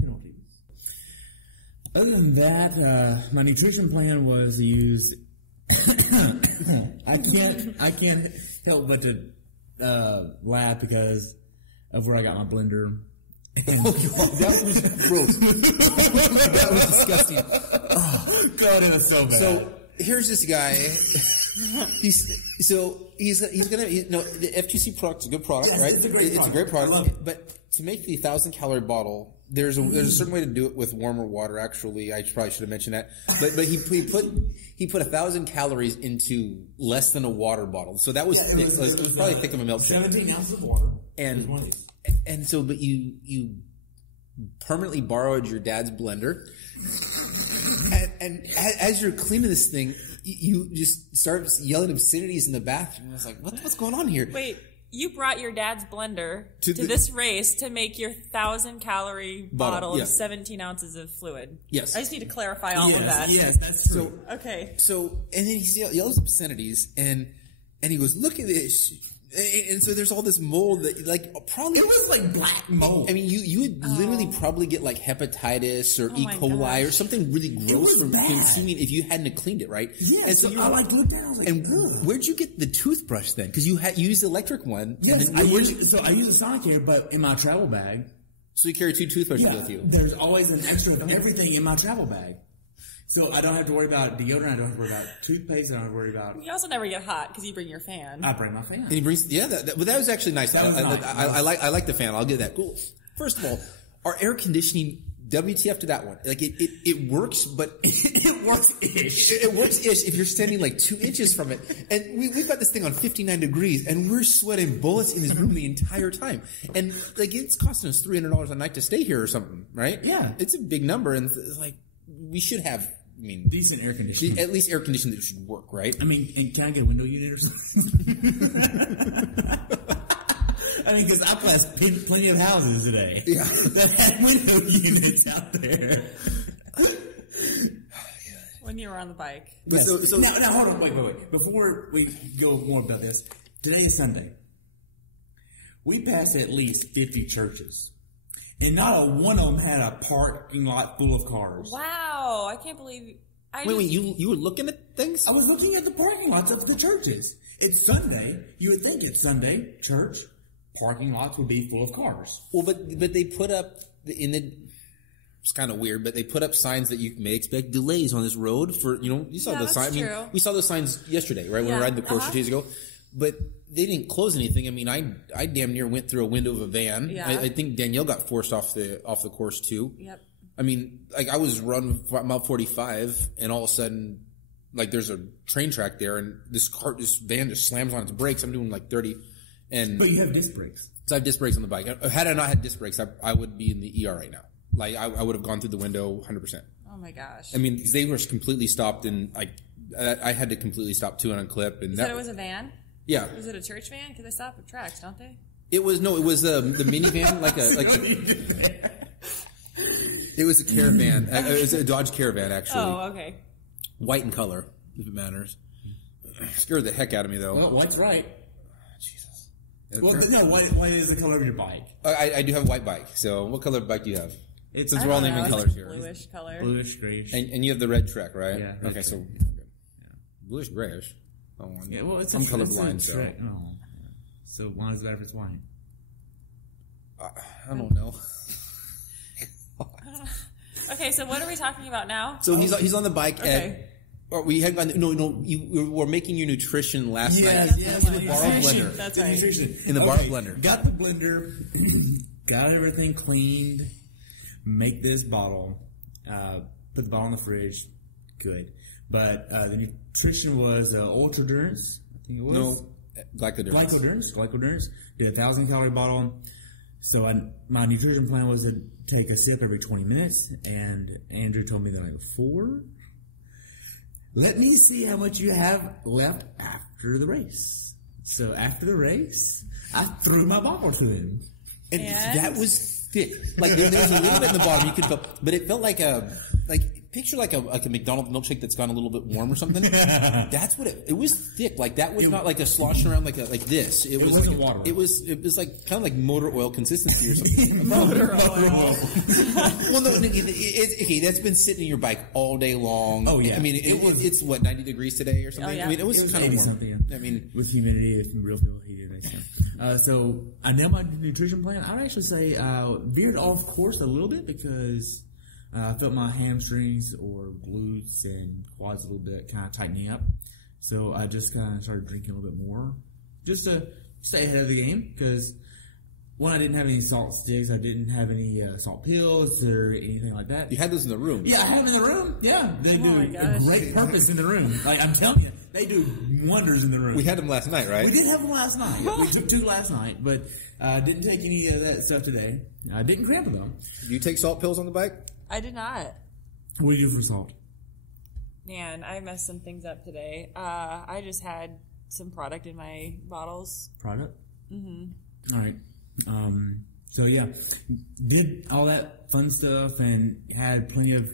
penalties, other than that, my nutrition plan was to use. I can't help but to laugh because of where I got my blender. Oh God, that was gross. That was disgusting. Oh, God, it was so bad. So here's this guy. He's gonna the F2C product is a good product, right? It's a great product. But to make the 1,000-calorie bottle, there's a certain way to do it with warmer water. Actually, I probably should have mentioned that. But he put 1,000 calories into less than a water bottle, so that was thick. It was probably thick of a milkshake. 17 ounces of water. And so, but you permanently borrowed your dad's blender, and as you're cleaning this thing, you just start yelling obscenities in the bathroom. I was like, what's going on here? Wait, you brought your dad's blender to this race to make your 1,000-calorie bottle of 17 ounces of fluid. Yes. I just need to clarify all of that. Yes, that's true. Okay. So, and then he yells obscenities, and he goes, look at this. And so there's all this mold that, probably... It was like black mold. I mean, you would literally probably get, hepatitis or E. coli or something really gross from consuming if you hadn't looked it, right? Yeah, and so I looked at it, I was like, and where'd you get the toothbrush then? Because you used the electric one. Yes, I use a Sonicare, but in my travel bag. So you carry 2 toothbrushes with you? There's always an extra of everything in my travel bag. So I don't have to worry about deodorant, I don't have to worry about toothpaste, I don't have to worry about... You also never get hot because you bring your fan. I bring my fan. And he brings... Yeah, that was actually nice. I like the fan. I'll give that. Cool. First of all, our air conditioning... WTF to that one. It works, but... It works-ish. It works-ish if you're standing 2 inches from it. And we've got this thing on 59 degrees, and we're sweating bullets in this room the entire time. And, it's costing us $300 a night to stay here or something, right? Yeah. It's a big number, and we should have... decent air conditioning. At least air conditioning that should work, right? I mean, and can I get a window unit or something? I mean, because I passed plenty of houses today. Yeah. That had window units out there. When you were on the bike. But so now, hold on, wait. Before we go more about this, today is Sunday. We passed at least 50 churches. And not a one of them had a parking lot full of cars. Wow, I can't believe... Wait, you were looking at things? I was looking at the parking lots of the churches. It's Sunday. You would think it's Sunday, church, parking lots would be full of cars. Well, but they put up it's kind of weird, but they put up signs that you may expect delays on this road for, you saw the sign. True. We saw those signs yesterday, right? When we were riding the course 2 days ago. But they didn't close anything. I mean, I damn near went through a window of a van. Yeah. I think Danielle got forced off the course too. Yep. I mean, I was running mile 45, and all of a sudden, there's a train track there, and this van just slams on its brakes. I'm doing 30, But you have disc brakes. So I have disc brakes on the bike. Had I not had disc brakes, I would be in the ER right now. I would have gone through the window 100%. Oh my gosh. I mean, they were completely stopped, and I had to completely stop too on clip. And you said it was a van? Yeah. Was it a church van? Because they stop at tracks, don't they? It was the minivan, it was a caravan. It was a Dodge Caravan, actually. Oh, okay. White in color, if it matters. Scared the heck out of me, though. Well, white's right. Jesus. Well, no, white is the color of your bike. I do have a white bike. So, what color bike do you have? Since we're all naming colors here. Bluish color. Bluish, grayish. And you have the red Trek, right? Yeah. Okay, so bluish, grayish. Oh, yeah, well, I'm colorblind, so. Oh. So why is it better if it's white? I don't know. Okay, so what are we talking about now? So he's on the bike. Okay. We had gone. No. You were making your nutrition last night. Yes, in the borrowed blender. That's right. In the borrowed blender. Got the blender. Got everything cleaned. Make this bottle. Put the bottle in the fridge. Good. But the nutrition was Ultra Endurance. I think it was. No, Glycodurance. Glycodurance. Did a 1,000-calorie bottle. So my nutrition plan was to take a sip every 20 minutes, and Andrew told me the night before, let me see how much you have left after the race. So after the race, I threw my bottle to him. And that was thick. Like there was a little bit in the bottom you could feel, but it felt like picture like a McDonald's milkshake that's gone a little bit warm or something. That's what it was thick. Like that was not like a sloshing around like this. It was wasn't like water. It was like kind of like motor oil consistency or something. Motor oil. Well, no, okay, that's been sitting in your bike all day long. Oh yeah. I mean, it's what 90 degrees today or something. Oh, yeah. I mean, it was kind of warm. Something, yeah. I mean, with humidity, it's real heated. So I nailed my nutrition plan. I would actually say veered off course a little bit because I felt my hamstrings or glutes and quads a little bit kind of tightening up. So I just kind of started drinking a little bit more just to stay ahead of the game because one, I didn't have any salt sticks. I didn't have any salt pills or anything like that. you had those in the room. Yeah, I have them in the room. Yeah, they my do a gosh. great purpose in the room. Like I'm telling you, they do wonders in the room. We had them last night, right? We did have them last night. Yeah, we took 2 last night, but didn't take any of that stuff today. I didn't cramp them. Do you take salt pills on the bike? I did not. What do you do for salt? Man, I messed some things up today. I just had some product in my bottles. Product? Mm-hmm. All right. So yeah, did all that fun stuff and had plenty of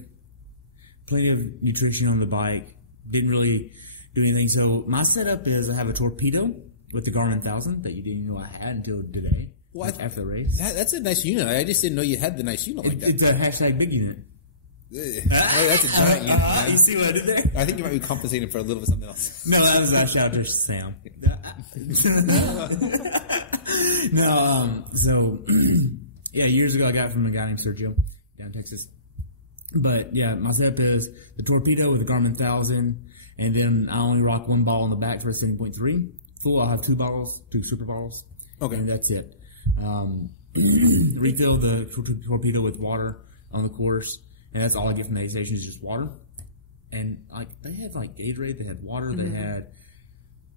nutrition on the bike. Didn't really do anything. So my setup is I have a torpedo with the Garmin 1000 that you didn't know I had until today. What? After the race. That's a nice unit. I just didn't know you had the nice unit like that. It's a hashtag big unit. That's a giant unit. Man. You see what I did there? I think you might be compensating for a little bit something else. No, that was a shout out to Sam. No, so yeah, years ago I got it from a guy named Sergio down in Texas. But yeah, my setup is the torpedo with the Garmin 1000, and then I only rock one ball on the back for a 7.3. Full, I'll have 2 bottles, 2 super bottles. Okay, and that's it. Refill the torpedo with water on the course, and that's all I get from the aid station is just water. And like they had like Gatorade, they had water, they had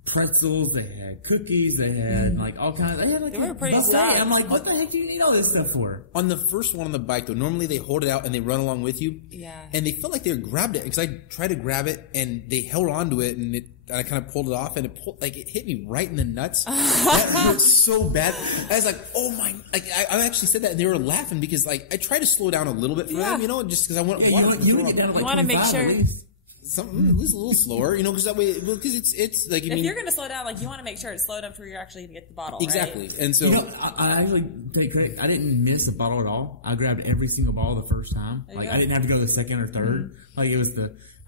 pretzels, they had cookies, they had like all kinds. They had like They were pretty buffet. stocked. I'm like, what the heck do you need all this stuff for? On the first one on the bike, though, normally they hold it out and they run along with you. Yeah. And they felt like they grabbed it because I tried to grab it and they held on to it and I kind of pulled it off and it hit me right in the nuts. That hurt so bad. I was like, oh my! Like I actually said that and they were laughing because like I tried to slow down a little bit for them, just because I want. Yeah, you want to get down to like You wanna make 25 sure- at least. Something at least a little slower, because that way, because it's like If you're going to slow down, like you want to make sure it's slowed up where you're actually going to get the bottle. exactly, Right? and so I actually take credit. I didn't miss a bottle at all. I grabbed every single bottle the first time. There you Like go. I didn't have to go to the second or third. Like it was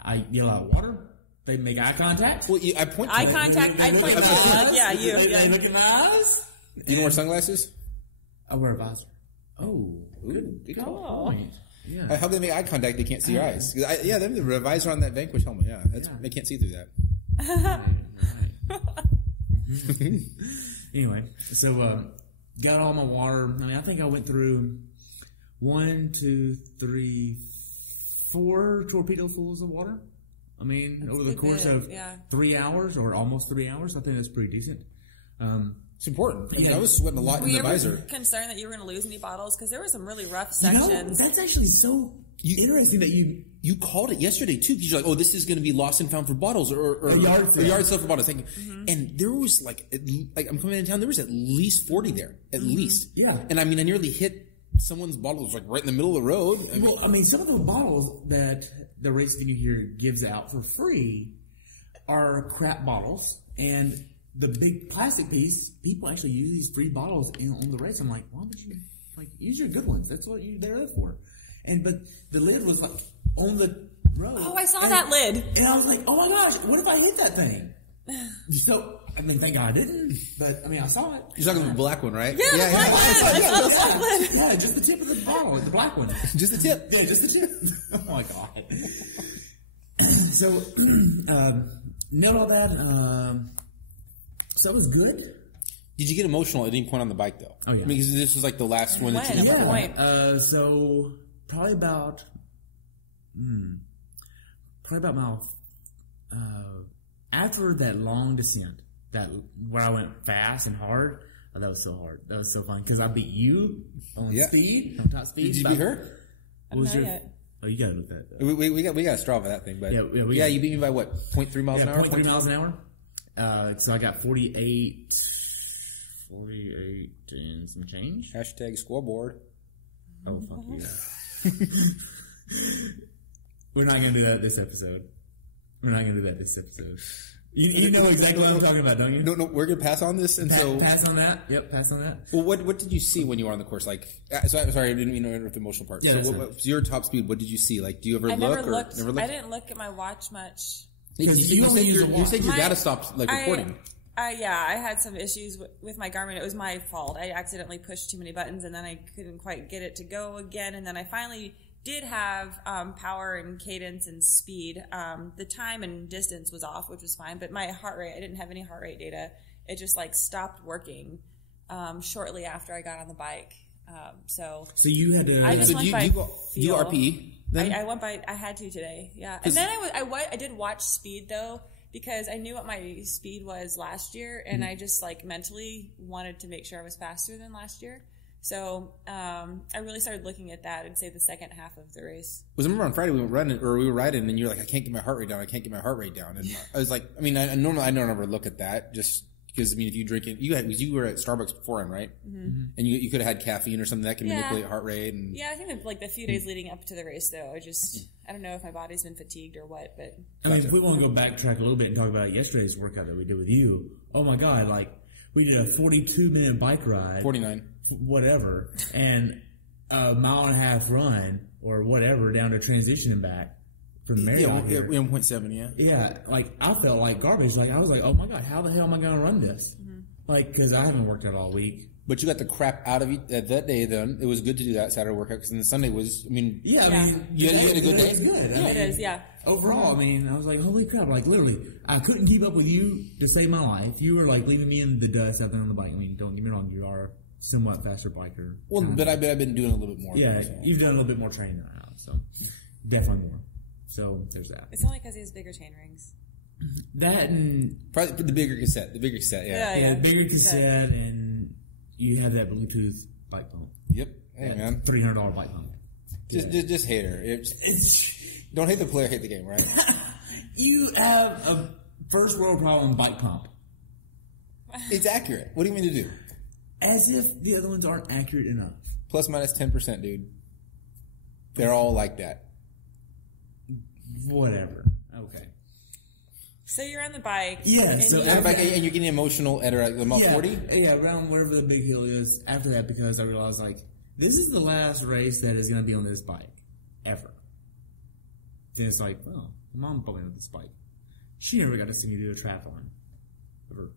I yell out water. They make eye contact. well, I point. Eye to contact. I They point look to in my you. eyes. Yeah, you. They Yeah. look in my eyes. You don't wear sunglasses? I wear a visor. Oh, Ooh, good call. point. Yeah. How can they make eye contact? They can't see your eyes. 'Cause the visor on that Vanquish helmet. Yeah, they can't see through that. Anyway, so got all my water. I mean, I think I went through 1, 2, 3, 4 torpedo fulls of water. I mean, That's over the good course bit, of yeah. 3 hours or almost 3 hours. I think that's pretty decent. It's important. I mean, I was sweating a lot Were in you the ever visor. concerned that you were going to lose any bottles? Because there were some really rough You know, sections. that's actually so interesting that you called it yesterday too, because you're like, "Oh, this is going to be lost and found for bottles or yard sale. sale for bottles." And there was like I'm coming in town. There was at least 40 there, at least. Yeah. And I mean, I nearly hit someone's bottles like right in the middle of the road. Well, I mean, some of the bottles that the race venue here gives out for free are crap bottles, and the big plastic piece, people actually use these free bottles on the race. I'm like, why would you use your good ones? That's what they're there for. But the lid was like on the road. Oh, I saw that lid. And I was like, oh my gosh, what if I hit that thing? So, I mean, thank God I didn't, but I mean, I saw it. You're talking about the black one, right? Yeah, the black one. I saw the black one. Yeah, just the tip of the bottle, the black one. Just the tip. Yeah, just the tip. Oh my God. So, nailed all that. So it was good. Did you get emotional at any point on the bike though? Oh, yeah. Because this was like the last one that you When? did. At what point? So probably about my after that long descent, that where I went fast and hard, Oh, that was so hard. That was so fun because I beat you on speed, on top speed. Did you beat her? What was your? Oh, you gotta look that up. We got a straw for that thing, but you beat me by what? 0.3 miles an hour. 0.3 miles an hour. So I got 48 and some change. Hashtag scoreboard. Oh fuck yeah. We're not gonna do that this episode. You know exactly what I'm talking about, don't you? No, we're gonna pass on this, and pass on that. Yep, pass on that. Well, what did you see when you were on the course? Like, sorry, I didn't mean to interrupt the emotional part. Yeah, so, what was your top speed? What did you see? Like, do you ever look? Never looked. I didn't look at my watch much. You said your data stopped recording. I had some issues with my Garmin. It was my fault. I accidentally pushed too many buttons, and then I couldn't quite get it to go again. And then I finally did have power and cadence and speed. The time and distance was off, which was fine. But my heart rate, I didn't have any heart rate data. It just stopped working shortly after I got on the bike. So you had to. I just went by do you RP? Then? I went by. I had to today. Yeah, and then I did watch speed though, because I knew what my speed was last year, and I just mentally wanted to make sure I was faster than last year. So I really started looking at that and say the second half of the race. I remember on Friday we were riding, and you're like, I can't get my heart rate down. And I was like, I mean, I don't ever look at that just because, I mean, if you drink it, you were at Starbucks beforehand, right? Mm-hmm. And you could have had caffeine or something that can manipulate heart rate. And I think that the few days leading up to the race, though, I don't know if my body's been fatigued or what, but. I mean, if we want to go backtrack a little bit and talk about yesterday's workout that we did with you, oh my God, we did a 42-minute bike ride. 49. Whatever. And a mile and a half run or whatever down to transition and back from Marriott. Yeah, 1.7, yeah. Yeah, I felt like garbage. I was like, oh my God, how the hell am I going to run this? Mm-hmm. Because I haven't worked out all week. But you got the crap out of you that day. Then it was good to do that Saturday workout because then Sunday was. I mean, you had a good day. It was good. It is, yeah. Overall, I mean, I was like, holy crap! Literally, I couldn't keep up with you to save my life. You were leaving me in the dust out there on the bike. I mean, don't get me wrong, you are a somewhat faster biker. Well, but I've been doing a little bit more. Yeah, you've done a little bit more training now, so definitely more. So there's that. It's only because he has bigger chain rings. That and probably the bigger cassette. The bigger cassette, yeah, bigger cassette and. You have that Bluetooth bike pump. Yep. Hey, man. $300 bike pump. Just hate her. Don't hate the player, hate the game, right? You have a first world problem bike pump. It's accurate. What do you mean to do? As if the other ones aren't accurate enough. Plus minus 10%, dude. They're all like that. Whatever. Okay. So you're on the bike. Yeah. And you're getting emotional at about 40? Yeah, around wherever the big hill is after that because I realized, this is the last race that is going to be on this bike. Ever. Then it's like, well, my mom put me on this bike. She never got to see me do a triathlon. Ever.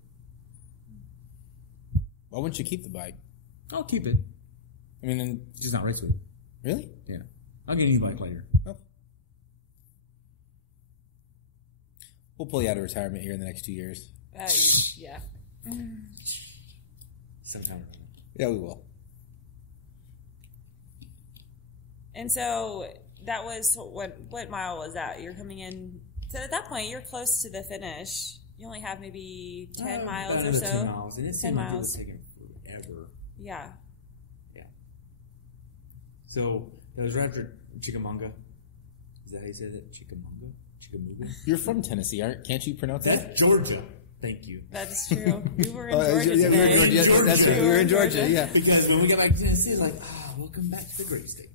Why wouldn't you keep the bike? I'll keep it. I mean, then just not race with it. Really? Yeah. I'll get a new bike later. Oh. We'll pull you out of retirement here in the next 2 years. Yeah. Sometime. Yeah, we will. And so that was what mile was that? You're coming in. So at that point, you're close to the finish. You only have maybe 10 miles or so. 10 miles. And it seemed like it was taking forever. Yeah. Yeah. So that was right after Chickamauga. Is that how you say that? Chickamauga? You're from Tennessee, can't you pronounce that? That's Georgia. Thank you. That's true. We were in Georgia today. That's right. We were in Georgia, yeah. Because when we got back to Tennessee, welcome back to the great state.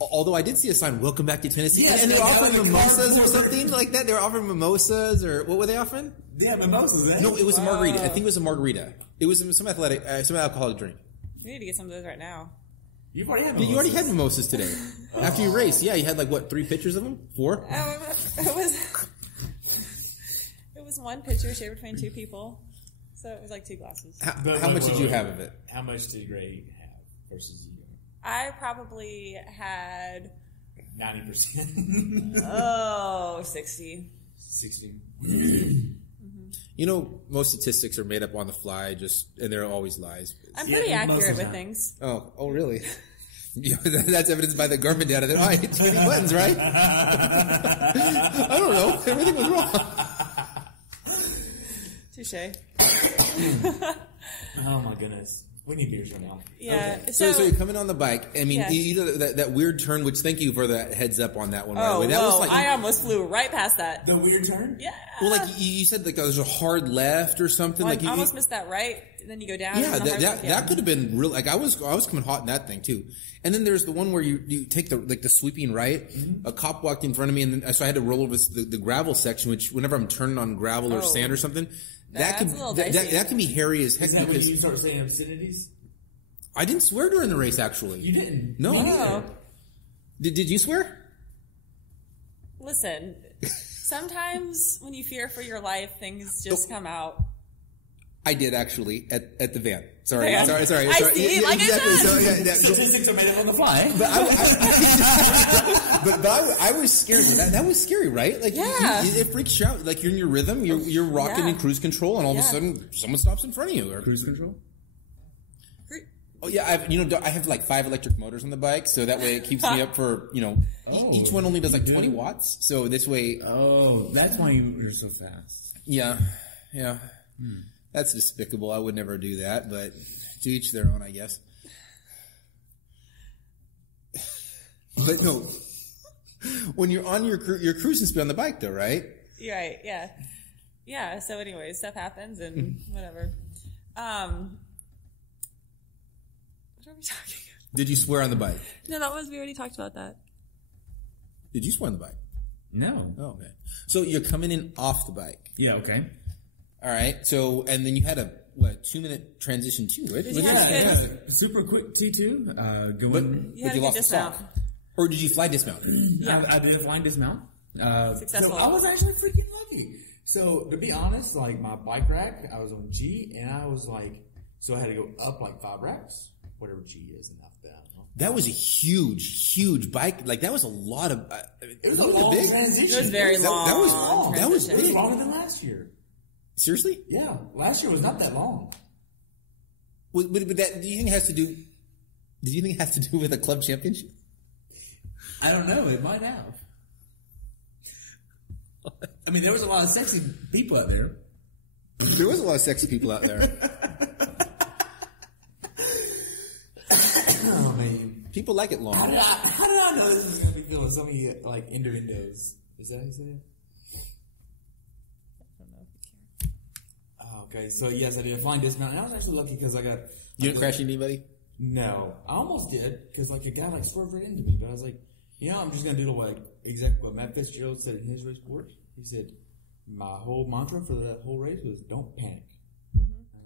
Although I did see a sign, welcome back to Tennessee. Yes, and they were offering mimosas or something like that. They were offering mimosas or what were they offering? Yeah, mimosas. No, it was a margarita. I think it was a margarita. It was some alcoholic drink. We need to get some of those right now. You've already had mimosas. You already had mimosas today. After you raced. Yeah, you had 3 pictures of them? 4? It was one pitcher shared between 2 people. So it was 2 glasses. How much did you have of it? How much did Gray have versus you? I probably had 90%. 60. 60. You know, most statistics are made up on the fly, and they're always lies. I'm pretty accurate with things. Oh, really? That's evidenced by the Garmin data that I hit too many buttons, right? I don't know. Everything was wrong. Touché. Oh my goodness. We need beers right now. Yeah. Okay. So you're coming on the bike. I mean, Yeah. you know that weird turn, which thank you for that heads up on that one. By the Oh, way. That was whoa, like, I almost flew right past that. The weird turn? Yeah. well, like you said, like there's a hard left or something. Well, like I you almost missed that right, and then you go down. Yeah, and then the hard left, that could have been real. Like I was coming hot in that thing too. And then there's the one where you take the sweeping right. A cop walked in front of me, and then, so I had to roll over the gravel section. Which whenever I'm turning on gravel or sand or something, that can be hairy as heck. Is that when because you start saying obscenities? I didn't swear during the race. Actually, You didn't. No. Me neither. Did you swear? Listen, sometimes when you fear for your life, things just come out. I did actually at the van. Sorry. I see, Yeah, like I exactly. said. Statistics are made up on the fly. But I was scared. That was scary, right? Like, Yeah. it freaks you out. Like you're in your rhythm, you're rocking Yeah. in cruise control, and all of a Yeah. sudden someone stops in front of you. Or Cruise control? oh yeah, I have like 5 electric motors on the bike, so that way it keeps me up for each one only does like 20 watts. So this way, Oh, that's why you're so fast. yeah. That's despicable. I would never do that, but to each their own, I guess. But no, when you're on your cruising speed on the bike, though, right? You're right, yeah. Yeah, so anyway, stuff happens and whatever. What are we talking about? Did you swear on the bike? No, we already talked about that. Did you swear on the bike? No. Oh, okay. So you're coming in off the bike. Yeah, okay. All right. So, and then you had a 2-minute transition too, right? Did you have a good- Super quick T2. Going. But You had a you good lost the dismount. sock. Or did you fly dismount? Yeah. I did a flying dismount. Successful. So I was actually freaking lucky. So to be honest, like my bike rack, I was on G, and I was like, so I had to go up like 5 racks, whatever G is in alphabet. I don't know. That was a huge bike. Like that was a lot of. It was a long transition. It was very long. That was It was big. longer than last year. Seriously? Yeah, last year was not that long. But that, do you think it has to do? Did you think it has to do with a club championship? I don't know. It might have. I mean, there was a lot of sexy people out there. There was a lot of sexy people out there. Oh man, People like it long. how did I know this was gonna be feeling so many like innuendos? Is that how you say it? I don't know if you care. Oh, okay, so yes, I did a flying dismount, and I was actually lucky because I got. You didn't crash into anybody? No, I almost did because like a guy like swerved right into me, but I was like, I'm just gonna do like exactly what Matt Fitzgerald said in his race report. He said my whole mantra for the whole race was "Don't panic." I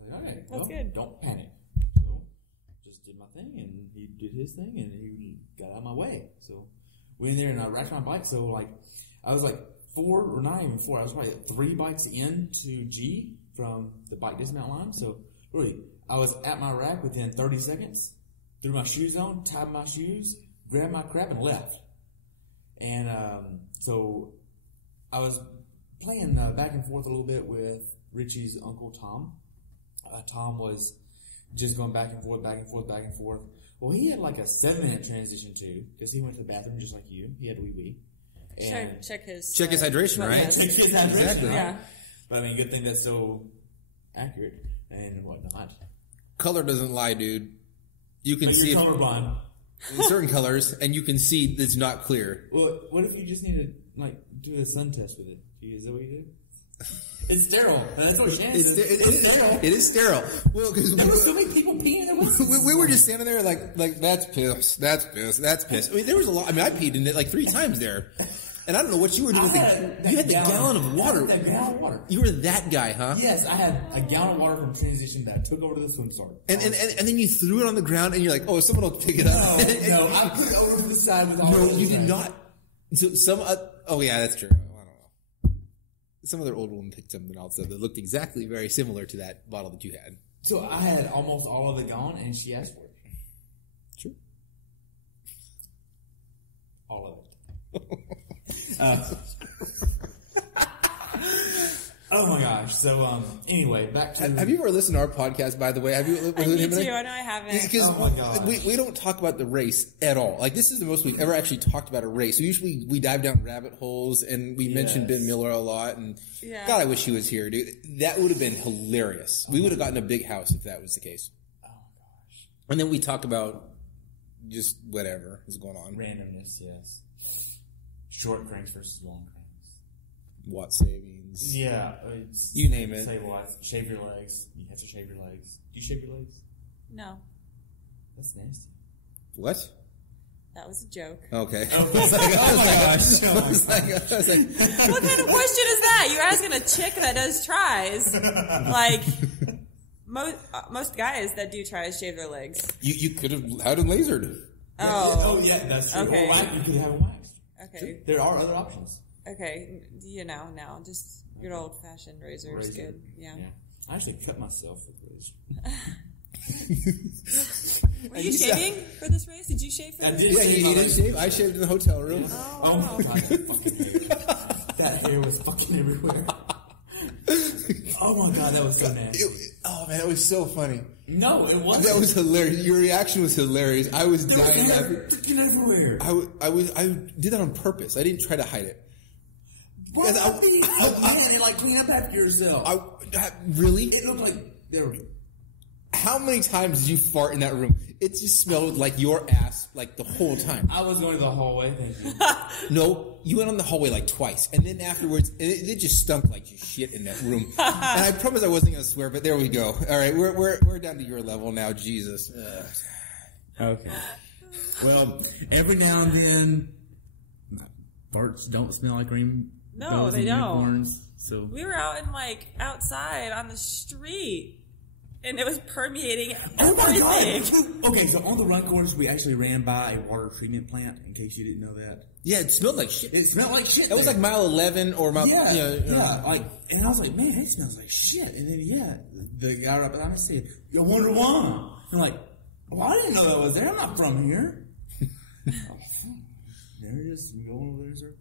was like, okay, That's good. Don't panic. So just did my thing, and he did his thing, and he got out of my way. So we went in there, and I racked my bike. So like I was like 4 or not even 4. I was probably 3 bikes into G from the bike dismount line. So really, I was at my rack within 30 seconds. Threw my shoes on, tied my shoes, grabbed my crap, and left. And so I was playing back and forth a little bit with Richie's uncle Tom. Tom was just going back and forth, back and forth, back and forth. Well, he had like a 7-minute transition too, because he went to the bathroom just like you. He had a wee-wee. Check his hydration, sweat right? test. Check his hydration, Exactly. right? Yeah. But I mean, good thing that's so accurate and whatnot. Color doesn't lie, dude. You can But see you're if, colorblind. certain colors, and you can see it's not clear. Well, what if you just need to like do a sun test with it? Is that what you do? It's sterile. That's what Shannon said. It is sterile. Well, because There were so many people peeing in the we were just standing there like that's piss, that's piss, that's piss. I mean, there was a lot. I mean, I peed in it like 3 times there, and I don't know what you were doing. You had the gallon of water. The gallon of water. You were that guy, huh? Yes, I had a gallon of water from transition that I took over to the swim start. And then you threw it on the ground, and you're like, oh, someone will pick it up. No, I put it over to the side with all. No, the you did side. not. So oh yeah, that's true. I don't know. Some other old woman picked something else that looked exactly very similar to that bottle that you had. So I had almost all of it gone, and she asked for it. True. All of it. Oh my gosh. So, anyway, back to... Have you ever listened to our podcast, by the way? Have you? I need to. I know I haven't. Because oh my God. we don't talk about the race at all. Like, this is the most we've ever actually talked about a race. So usually we dive down rabbit holes, and we mention Ben Miller a lot. And God, I wish he was here, dude. That would have been hilarious. We would have gotten a big house if that was the case. Oh gosh. And then we talk about just whatever is going on. Randomness, yes. Short cranks versus long cranks. Watt savings. Yeah. You name it. Say what? Shave your legs. You have to shave your legs. Do you shave your legs? No. That's nasty. What? That was a joke. Okay. What kind of question is that? You're asking a chick that does tries. Like, most guys that do tries shave their legs. You could have had them lasered. Oh. Oh, yeah, that's true. Okay. Or you could have it waxed. Okay. There are other options. Okay. No, just your old-fashioned razor is good. Yeah. I actually cut myself with razor. Were you shaving for this race? Did you shave for this race? Yeah, he didn't shave. I shaved in the hotel room. Oh my God, that hair was fucking everywhere. Oh my God, that was so nasty. Oh man, it was so funny. No, it wasn't. That was hilarious. Your reaction was hilarious. I was dying laughing. Freaking everywhere. I did that on purpose. I didn't try to hide it. Bro, and like clean up after yourself. Really? It looked like there were... How many times did you fart in that room? It just smelled like your ass like the whole time. I was going to the hallway, thank you. No, you went on the hallway like twice. And then afterwards, it just stunk like you shit in that room. And I promise I wasn't going to swear, but there we go. All right, we're down to your level now, Jesus. Okay. Well, every now and then, farts don't smell like green. No, they don't. Unicorns, so We were out outside on the street, and it was permeating oh my everything. God. Okay, so on the run course, we actually ran by a water treatment plant, in case you didn't know that. Yeah, it smelled like shit. It smelled like shit. It was like mile 11 or mile... Yeah, like, and I was like, man, it smells like shit. And then, the guy right behind me said, I wonder why. And I'm like, well, I didn't know that was there. I'm not from here. There it is. I'm going over there in circles.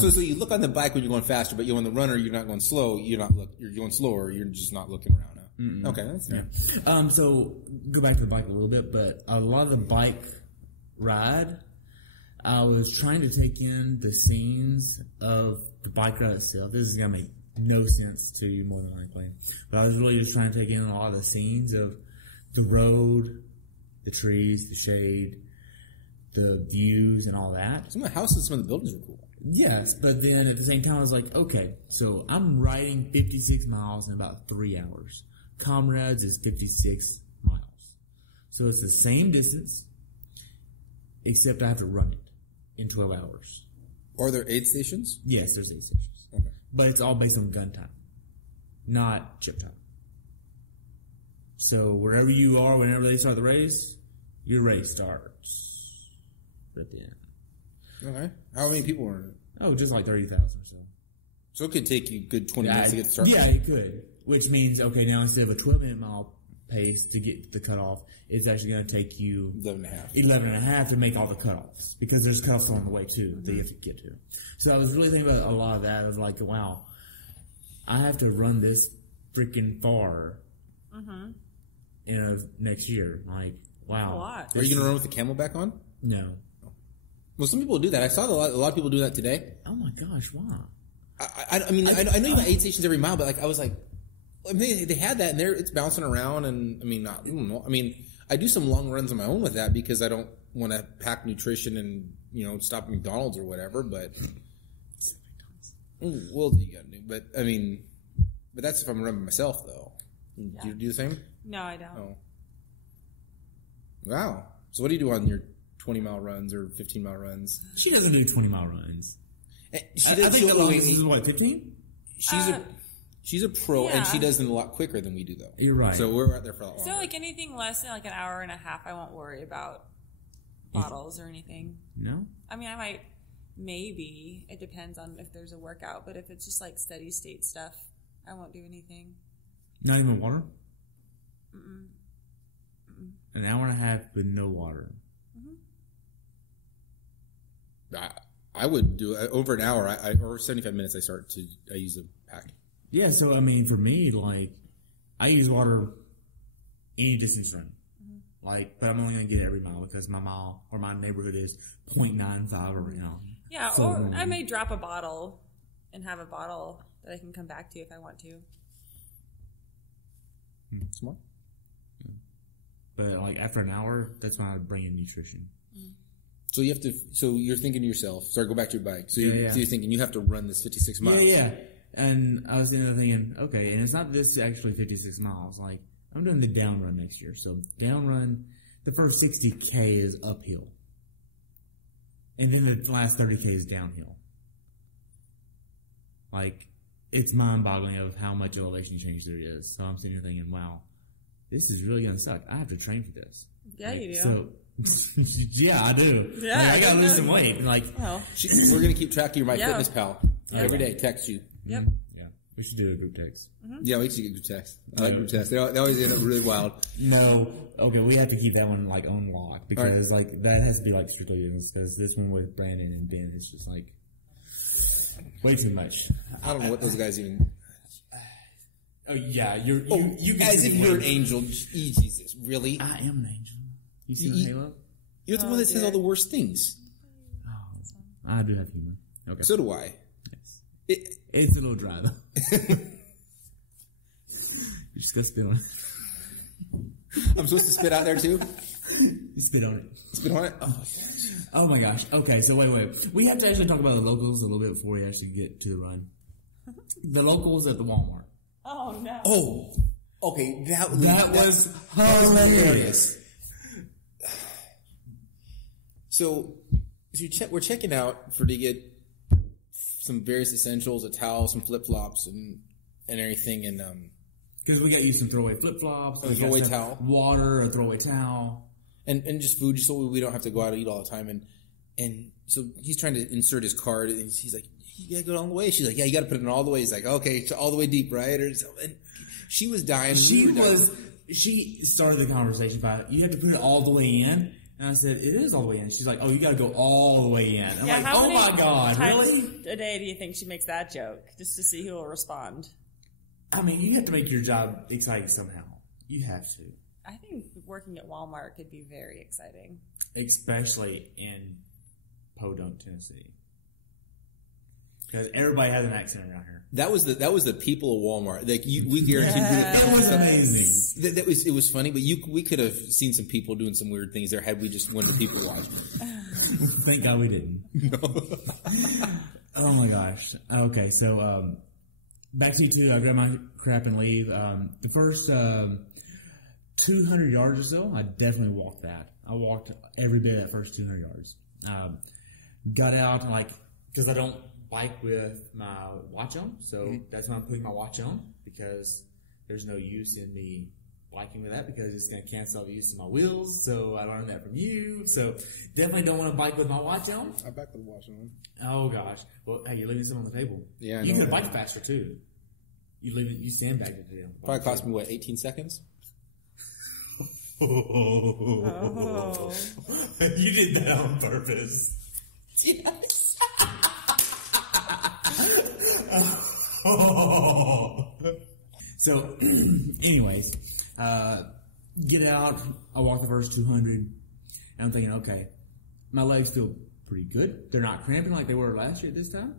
So you look on the bike when you're going faster, but you're on the runner, you're not going slow. You're going slower. You're just not looking around. Huh? Okay, that's fair. So go back to the bike a little bit, but a lot of the bike ride, I was trying to take in the scenes of the bike ride itself. This is gonna make no sense to you more than likely, but I was really just trying to take in a lot of the scenes of the road, the trees, the shade, the views, and all that. Some of the houses, some of the buildings are cool. Yes, but then at the same time, I was like, okay, so I'm riding 56 miles in about 3 hours. Comrades is 56 miles. So it's the same distance, except I have to run it in 12 hours. Are there aid stations? Yes, there's 8 stations. Okay. But it's all based on gun time, not chip time. So wherever you are, whenever they start the race, your race starts right then. Okay. How many people were in it? Oh, just like 30,000 or so. So it could take you a good 20 minutes to get started. Yeah, it could. Which means, okay, now instead of a 12-minute mile pace to get the cutoff, it's actually going to take you 11.5 to make all the cutoffs. Because there's cutoffs along the way, too, that you have to get to. So I was really thinking about a lot of that. I was like, wow, I have to run this freaking far next year. Like, wow. That's a lot. Are you going to run with the camelback on? No. Well, some people do that. I saw a lot of people do that today. Oh, my gosh, why? I know you got aid stations every mile, but like I was like, I mean, they had that, and it's bouncing around, and I mean, I do some long runs on my own with that because I don't want to pack nutrition and stop at McDonald's or whatever. But well, you got to do. But I mean, that's if I'm running myself, though. Yeah. Do you do the same? No, I don't. Oh, wow. So what do you do on your 20-mile runs or 15-mile runs? She doesn't do 20-mile runs. I think the longest is what, 15? She's a pro, and she does them a lot quicker than we do, though. You're right. So we're out there for a lot longer. So, like, anything less than, like, an hour and a half, I won't worry about bottles or anything. No? I mean, I might, maybe. It depends on if there's a workout. But if it's just, like, steady state stuff, I won't do anything. Not even water? Mm-mm. An hour and a half with no water. I would do over an hour, or 75 minutes. I use a pack. Yeah, so I mean, for me, like, I use water any distance run. Like, but I'm only going to get it every mile because my mile or my neighborhood is 0.95 around. Yeah, so, or I may drop a bottle and have a bottle that I can come back to if I want to. Smart. Yeah. But like after an hour, that's when I bring in nutrition. So you have to. So you're thinking to yourself. Sorry, go back to your bike. So you're, Yeah. so you're thinking you have to run this 56 miles. Yeah. And I was thinking, okay, and it's not this actually 56 miles. Like, I'm doing the down run next year. So down run, the first 60K is uphill. And then the last 30K is downhill. Like, it's mind-boggling of how much elevation change there is. So I'm sitting here thinking, wow, this is really going to suck. I have to train for this. Yeah, like, you do. So, yeah, I do. Yeah, like, I got to lose know. some weight. Like, Well, We're gonna keep track of your Yeah. MyFitnessPal every day. Text you. yep. yeah, we should do a group text. Yeah, we should get group text. I like group text. They always end up really wild. No, okay, we have to keep that one like on lock because like that has to be like strictly business because this one with Brandon and Ben is just like way too much. I don't know what those guys even. Oh yeah, you As if you're an angel. Jesus, really? I am an angel. You see You- Halo? You're the one that says all the worst things. Oh, I do have humor. Okay, So do I. yes. It, It's a little dry though. You just gotta spit on it. I'm supposed to spit out there too. You spit on it. Spit on it. Oh my gosh. Okay, so wait. We have to actually talk about the locals a little bit before we actually get to the run. The locals at the Walmart. Oh, no. Oh, okay. That was hilarious. So we're checking out to get some various essentials, a towel, some flip flops, and everything, and Because we got you some throwaway flip flops, A throwaway towel. water, a throwaway towel. and just food, just so we don't have to go out and eat all the time. And so he's trying to insert his card, and he's like, "You gotta go all the way." She's like, "Yeah, you gotta put it in all the way." He's like, "Okay, so all the way deep, right?" Or so, and she was dying. She we were dying. She started the conversation by, "You have to put it all the way in." And I said, "It is all the way in." She's like, "Oh, you got to go all the way in." I'm Yeah, like, how "Oh many my god, times really?" a day do you think she makes that joke just to see who will respond? I mean, you have to make your job exciting somehow. You have to, I think working at Walmart could be very exciting. especially in Podunk, Tennessee, because everybody has an accent around here. That was the people of Walmart. Like we guaranteed. It was amazing. It was funny, but we could have seen some people doing some weird things there had we just went to people watch. Thank God we didn't. Oh my gosh. Okay, so back to you two. I grab my crap and leave. The first 200 yards or so, I definitely walked that. I walked every bit of that first 200 yards. Got out because I don't bike with my watch on, so that's why I'm putting my watch on because there's no use in me biking with that because it's going to cancel out the use of my wheels. So I learned that from you. So definitely don't want to bike with my watch on. I back with the watch on. Oh gosh! Well, hey, you're leaving some on the table. Yeah, I you know. could bike faster too. You sandbagged it today. Probably cost me what 18 seconds. Oh. You did that on purpose. Yes. So, anyways, get out. I walk the first 200, and I'm thinking, okay, my legs feel pretty good. They're not cramping like they were last year at this time.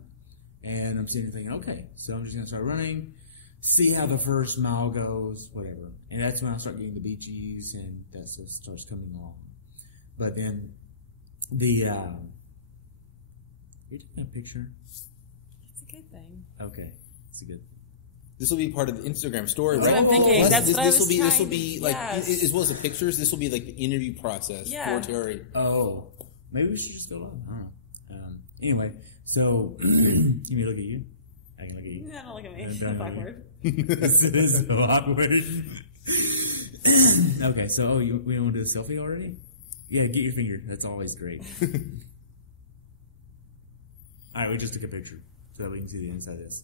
And I'm sitting there thinking, okay, so I'm just going to start running, see how the first mile goes, whatever. And that's when I start getting the beachies, and that stuff starts coming along. But then you're taking a picture? It's a good thing. Okay, it's a good. This will be part of the Instagram story, That's right? what I'm thinking. Plus, That's what I was this will trying be to- like yes. as well as the pictures. This will be like the interview process Yeah. for Terry. Oh, maybe we should just go live. I don't know. Anyway, so let me look at you. I can look at you. No, don't look at me. And That's don't awkward. This is so awkward. Okay, so we want to do a selfie already? Yeah, get your finger. That's always great. All right, we just took a picture so that we can see the inside of this.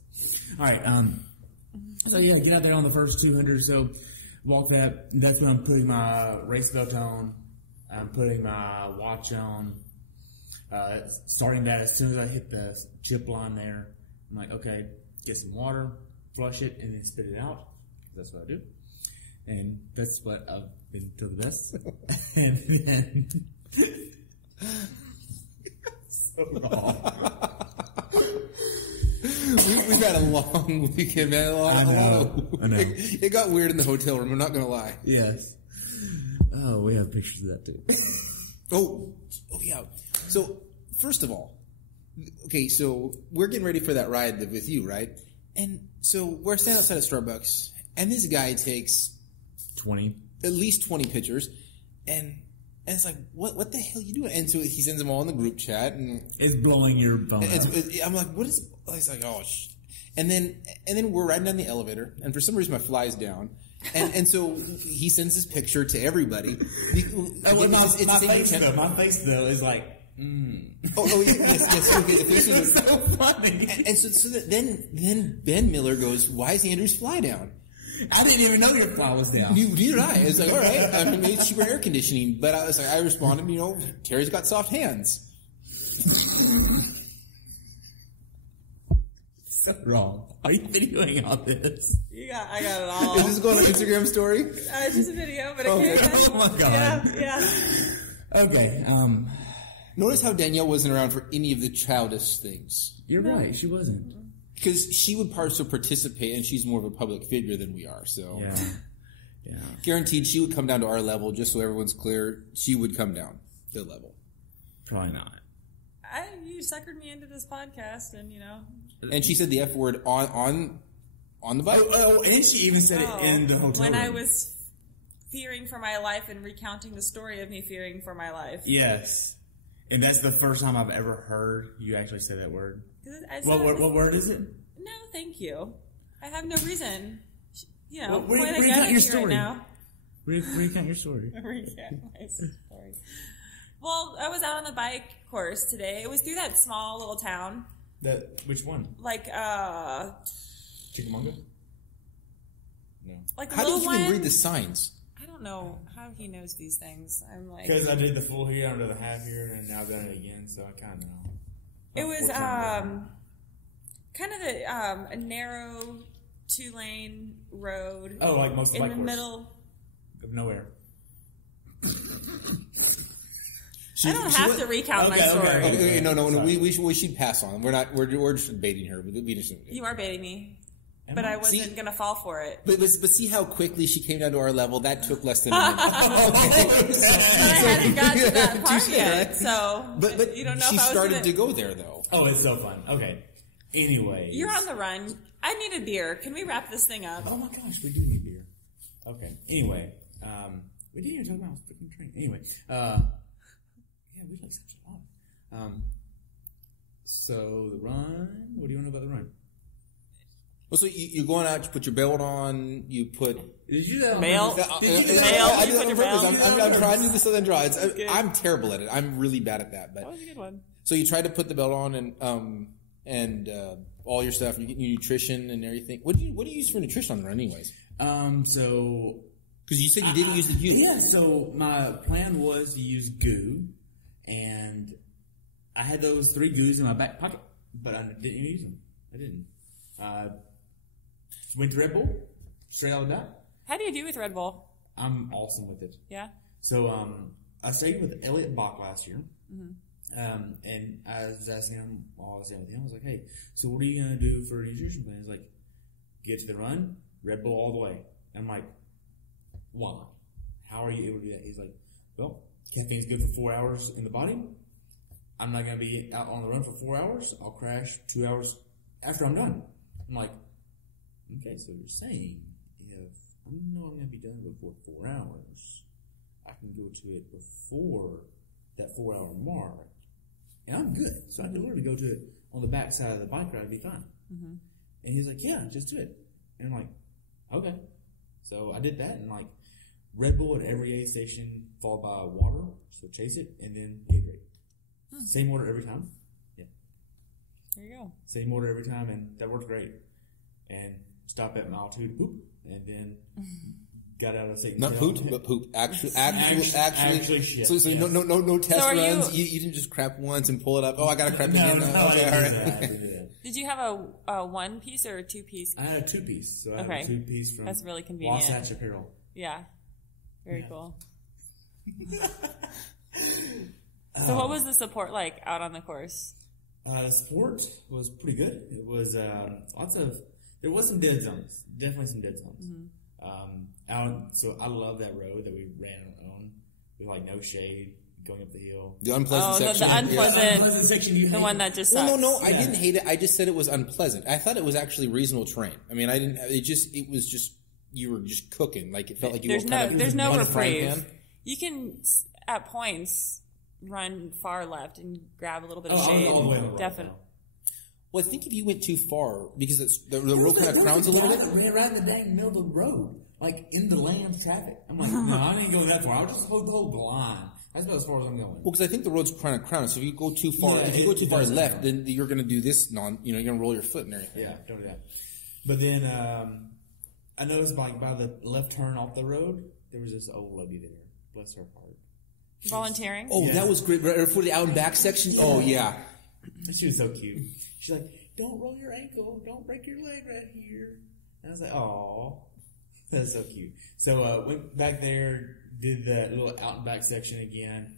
All right, so yeah, get out there on the first 200 or so, walk that. That's when I'm putting my race belt on. I'm putting my watch on. Starting that as soon as I hit the chip line there, I'm like, okay, get some water, flush it, and then spit it out. That's what I do. And that's what I've been to the best. And then... so wrong. We've had a long weekend, man. I know. It got weird in the hotel room, I'm not going to lie. Yes. Oh, we have pictures of that, too. Oh, yeah. So, first of all, okay, so we're getting ready for that ride with you, right? And so we're standing outside of Starbucks, and this guy takes 20. At least 20 pictures, and it's like, what the hell are you doing? And so he sends them all in the group chat, and it's blowing your phone out. I'm like, what is? He's like, oh, and then we're riding down the elevator, and for some reason my fly's down, and so he sends this picture to everybody. My face though is like. Yes. Okay, this is so funny. And so then Ben Miller goes, "Why is Andrew's fly down?" I didn't even know your fly was down. Neither did I. It's like, all right, I mean, it's cheaper air conditioning, but I responded, Terry's got soft hands. So wrong. Are you videoing all this? I got it all. Is this going on Instagram story? It's just a video, but okay. Oh my god. Yeah. Okay. Notice how Danielle wasn't around for any of the childish things. You're right. She wasn't. Because she would also participate, and she's more of a public figure than we are. So, yeah. Guaranteed, she would come down to our level. Just so everyone's clear, she would come down their level. Probably not. You suckered me into this podcast, and And she said the F word on the bike. Oh, and she even said it in the hotel when room. I was fearing for my life and recounting the story of me fearing for my life. Yes. And that's the first time I've ever heard you actually say that word. What word is it? No, thank you. I have no reason. Recount your story. Right now. Recount your story. Recount my story. Well, I was out on the bike course today. It was through that small little town. Which one? Like, Chickamauga? No. Like the how little did you one? even read the signs? I don't know how he knows these things. I'm like... Because I did the full here under the half here, and now I've done it again, so I kind of know. It was kind of a narrow 2-lane road. Oh, like most in bike the course. middle Of nowhere. I don't have to recount my story. Okay, no. We should pass on. We're just baiting her. You are baiting me. But I wasn't going to fall for it. But see how quickly she came down to our level? That took less than a minute. But I hadn't got to that part yet, so but you don't know she if I was started to go there, though. Oh, it's so fun. Okay. Anyway. You're on the run. I need a beer. Can we wrap this thing up? Oh my gosh, we do need beer. Okay. Anyway. We didn't even talk about freaking train. Anyway. Yeah, we like such a lot. So, the run. What do you want to know about the run? Well, so you're going out, you put your belt on, you put... Did you do that? Mail? Did you I do put that on your purpose. belt? I'm trying to do the Southern Draw. I'm good. terrible at it. I'm really bad at that. But That was a good one. so you try to put the belt on and all your stuff. You get your nutrition and everything. What do you use for nutrition on the run, anyways? So... Because you said you didn't use the goo. Yeah, so my plan was to use goo, and I had those 3 goos in my back pocket, but I didn't use them. I didn't. Went to Red Bull, straight out of that. How do you do with Red Bull? I'm awesome with it. Yeah? So I stayed with Elliot Bach last year, Mm-hmm. and I was asking him while I was staying with him, I was like, hey, so what are you going to do for a nutrition plan? He's like, get to the run, Red Bull all the way. And I'm like, why? How are you able to do that? He's like, well, caffeine's good for 4 hours in the body. I'm not going to be out on the run for 4 hours. I'll crash 2 hours after I'm done. I'm like, okay, so you're saying if I know I'm going to be done before 4 hours, I can go to it before that 4 hour mark, and I'm good. So I can literally go to it on the back side of the bike ride and be fine. Mm-hmm. And he's like, yeah, just do it. And I'm like, okay. So I did that, and like Red Bull at every aid station, followed by water, so chase it, and then Gatorade. Same order every time. Yeah. There you go. Same order every time, and that worked great. And stop at mile 2 to poop, and then got out of Satan's Not tail. poop, but poop. Actually shit. So yes. no test So are runs. You didn't just crap once and pull it up. Oh, I got to crap again. No, Okay, all I right. didn't do that. Did you have a one piece or a two piece? I had a 2-piece. So I Okay. had a 2-piece from That's really convenient. Wasatch Apparel. Yeah. Very cool. So what was the support like out on the course? The support was pretty good. It was there was some dead zones. Definitely some dead zones. So I love that road that we ran on with like no shade going up the hill. The unpleasant section. The unpleasant, Unpleasant section you the hate. one that just sucks. Well, no, I didn't hate it. I just said it was unpleasant. I thought it was actually reasonable terrain. I mean, it was just, you were just cooking. Like, it felt like you There's were kind of there's no on a frying reprieve. pan. You can, at points, run far left and grab a little bit of Oh, shade. all the way on the road. Definitely. Well, I think if you went too far, because the road kind of crowns a little bit. Ran right in the dang middle of the road, like in the lane of traffic. I'm like, no, I didn't go that far. I'll just hold the line. That's about as far as I'm going. Well, because I think the road's kind of crowded. So if you go too far, Yeah, if you go too far does left, crown. then you're going to do this you're going to roll your foot and everything. Yeah, don't do that. But then I noticed by the left turn off the road, there was this old lady there. Bless her heart. Volunteering? Oh, Yeah. that was great. Right for the out and back section. Oh, yeah. She was so cute. She's like, don't roll your ankle. Don't break your leg right here. And I was like, oh, that's so cute. So went back there, did the little out and back section again.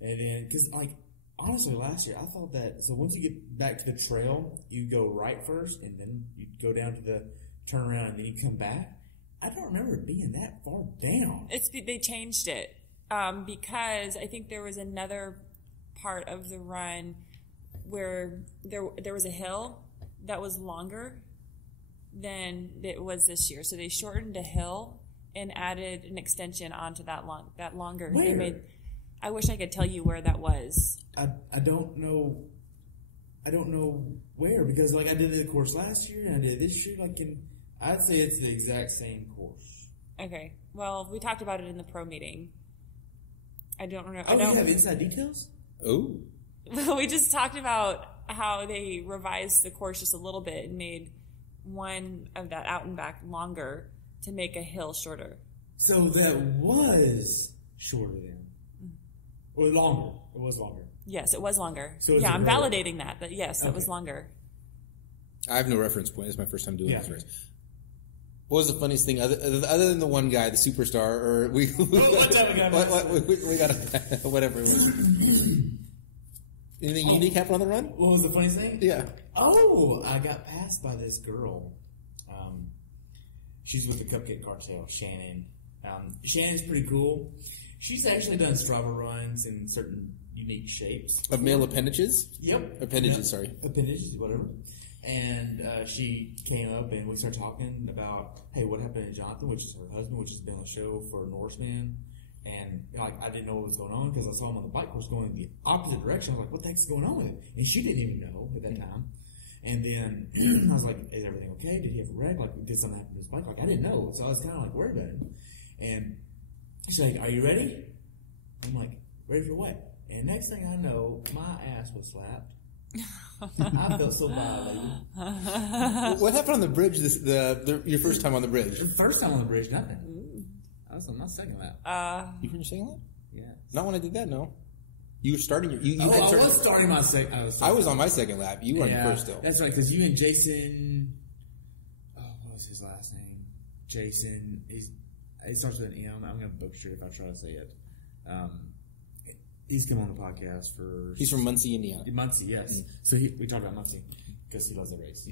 And then, because like, honestly, last year I thought that, so once you get back to the trail, you go right first and then you go down to the turnaround and then you come back. I don't remember it being that far down. They changed it because I think there was another part of the run where there was a hill that was longer than it was this year. So they shortened a hill and added an extension onto that longer. Where? I wish I could tell you where that was. I don't know. I don't know where, because like I did the course last year and I did this year. I'd say it's the exact same course. Okay. Well, we talked about it in the pro meeting. I don't remember. Oh, you have inside details? Oh. We just talked about how they revised the course just a little bit and made one of that out and back longer to make a hill shorter. So that was shorter then. Or longer. It was longer. Yes, it was longer. So yeah, I'm right? validating that. But yes, it was longer. I have no reference point. It's my first time doing Yeah. this race. What was the funniest thing other than the one guy, the superstar, or we got whatever it was. Anything unique happen on the run? What was the funniest thing? Yeah. Oh, I got passed by this girl. She's with the Cupcake Cartel, Shannon. Shannon's pretty cool. She's actually done Strava runs in certain unique shapes. Of male appendages? Yep. Appendages, sorry. Appendages, whatever. And she came up and we started talking about, hey, what happened to Jonathan, which is her husband, which has been on the show for Norseman. And like I didn't know what was going on because I saw him on the bike course going in the opposite direction. I was like, what the heck's going on with it? And she didn't even know at that time. And then I was like, is everything okay? Did he have a wreck? Like, did something happen to his bike? Like, I didn't know. So I was kind of like worried about him. And she's like, are you ready? I'm like, ready for what? And next thing I know, my ass was slapped. I felt so violated. What happened on the bridge? Your first time on the bridge? The first time on the bridge, nothing. I was on my second lap. You were in your second lap? Yeah. Not when I did that. No. You were starting your. You I had started, was starting my second. I was on my second lap. You were on your first still. That's right, because you and Jason. Oh, what was his last name? Jason. It starts with an M. I'm going to butcher it if I try to say it. He's come on the podcast for. He's from Muncie, Indiana. Muncie, yes. Mm. So we talked about Muncie because he loves that race.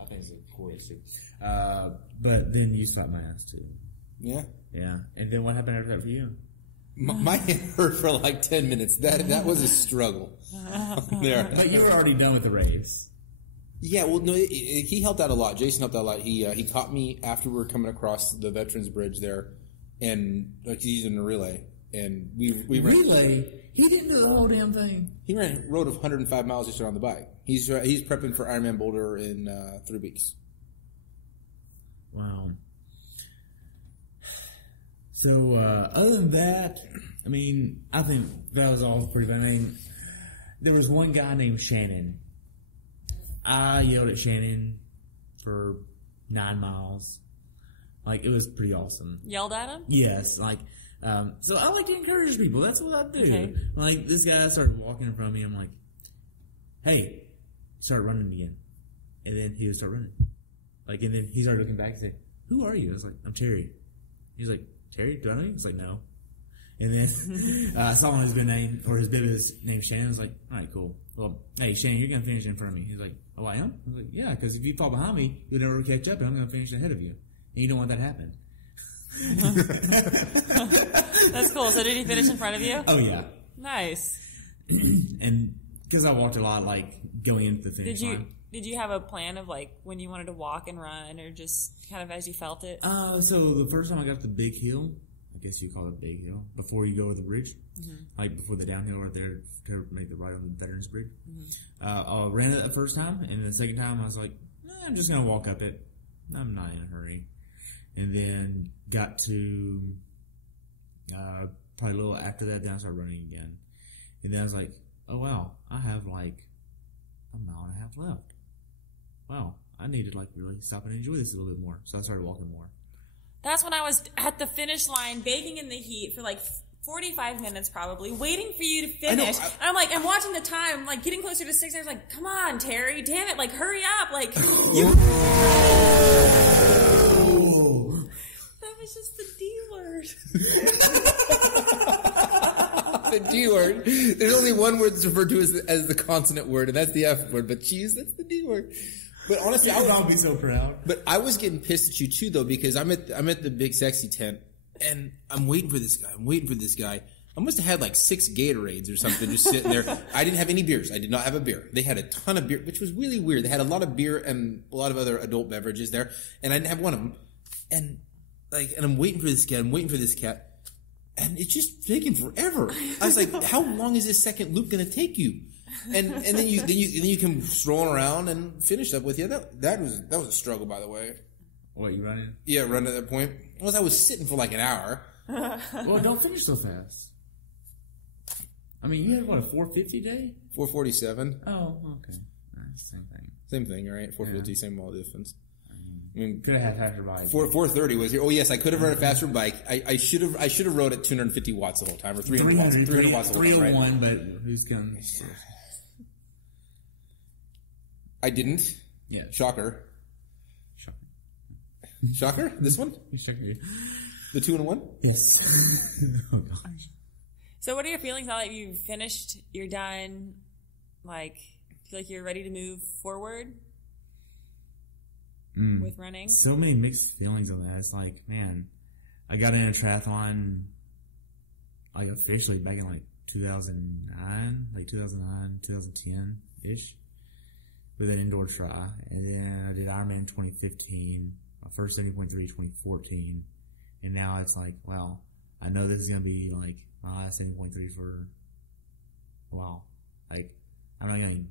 I think it's a cool race too. But then you slapped my ass too. Yeah. Yeah. And then what happened after that for you? My hand hurt for like 10 minutes. That was a struggle. There. But you were already done with the race. Yeah, well, no, he helped out a lot. Jason helped out a lot. He caught me after we were coming across the Veterans Bridge there, and like he's in a relay, and we ran. Relay? He didn't do the whole damn thing. He ran a road of 105 miles yesterday on the bike. He's prepping for Ironman Boulder in 3 weeks. Wow. So, other than that, I mean, I think that was all pretty bad. I mean, there was one guy named Shannon. I yelled at Shannon for 9 miles. Like, it was pretty awesome. Yelled at him? Yes, like, so I like to encourage people. That's what I do. Okay. Like, this guy started walking in front of me. I'm like, hey, start running again. And then he would start running. Like, and then he started looking back and say, who are you? I was like, I'm Terry. He's like, Terry, do I know you? I was like, no. And then I saw his good name, or his business name, Shannon. I was like, all right, cool. Well, hey, Shannon, you're going to finish in front of me. He's like, oh, I am? I was like, yeah, because if you fall behind me, you'll never catch up, and I'm going to finish ahead of you. And you don't want that to happen. That's cool. So did he finish in front of you? Oh, yeah. Nice. And because I walked a lot, like, going into the finish line. Did you have a plan of, like, when you wanted to walk and run, or just kind of as you felt it? So the first time I got to the big hill, I guess you call it big hill, before you go over the bridge, like before the downhill right there to make the right on the Veterans Bridge. I ran it the first time, and the second time I was like, I'm just going to walk up it. I'm not in a hurry. And then got to probably a little after that, then I started running again. And then I was like, oh, wow, I have like a mile and a half left. Wow, I need to like really stop and enjoy this a little bit more. So I started walking more. That's when I was at the finish line, baking in the heat for like 45 minutes probably, waiting for you to finish. And I'm like, I'm watching the time, like getting closer to 6 hours, like, come on, Terry, damn it, like, hurry up, like, you. That was just the D word. The D word. There's only one word that's referred to as the consonant word, and that's the F word, but geez, that's the D word. But honestly, I would be so proud. But I was getting pissed at you too, though, because I'm at the big sexy tent, and I'm waiting for this guy. I must have had like 6 Gatorades or something just sitting there. I didn't have any beers. I did not have a beer. They had a ton of beer, which was really weird. They had a lot of beer and a lot of other adult beverages there, and I didn't have one of them. And I'm waiting for this guy. I'm waiting for this cat, and it's just taking forever. I was like, how long is this second loop going to take you? And then you come strolling around and finish up with you. That was a struggle, by the way. What, you running? Yeah, running at that point. I was sitting for like an hour. Well, don't finish so fast. I mean, you had what, a 4:50 day? 4:47. Oh, okay. Same thing. Same thing, right? 4:50, same all difference. I mean, could have had faster bike. 4:30 was here. Oh yes, I could have run a faster bike. I should have rode at 250 watts the whole time, or 300 watts. 300 watts the whole time, right? 301, but who's going? I didn't. Yeah. Shocker. Shocker? This one? Shocker. The 2-in-1? Yes. Oh gosh. So what are your feelings now that you've finished, you're done, like, feel like you're ready to move forward with running? So many mixed feelings on that. It's like, man, I got in a triathlon, like, officially back in, like, 2009, 2010-ish, with an indoor try. And then I did Ironman in 2015, my first 70.3 2014, and now it's like, well, I know this is going to be, like, my last 70.3 for a while. Like, I'm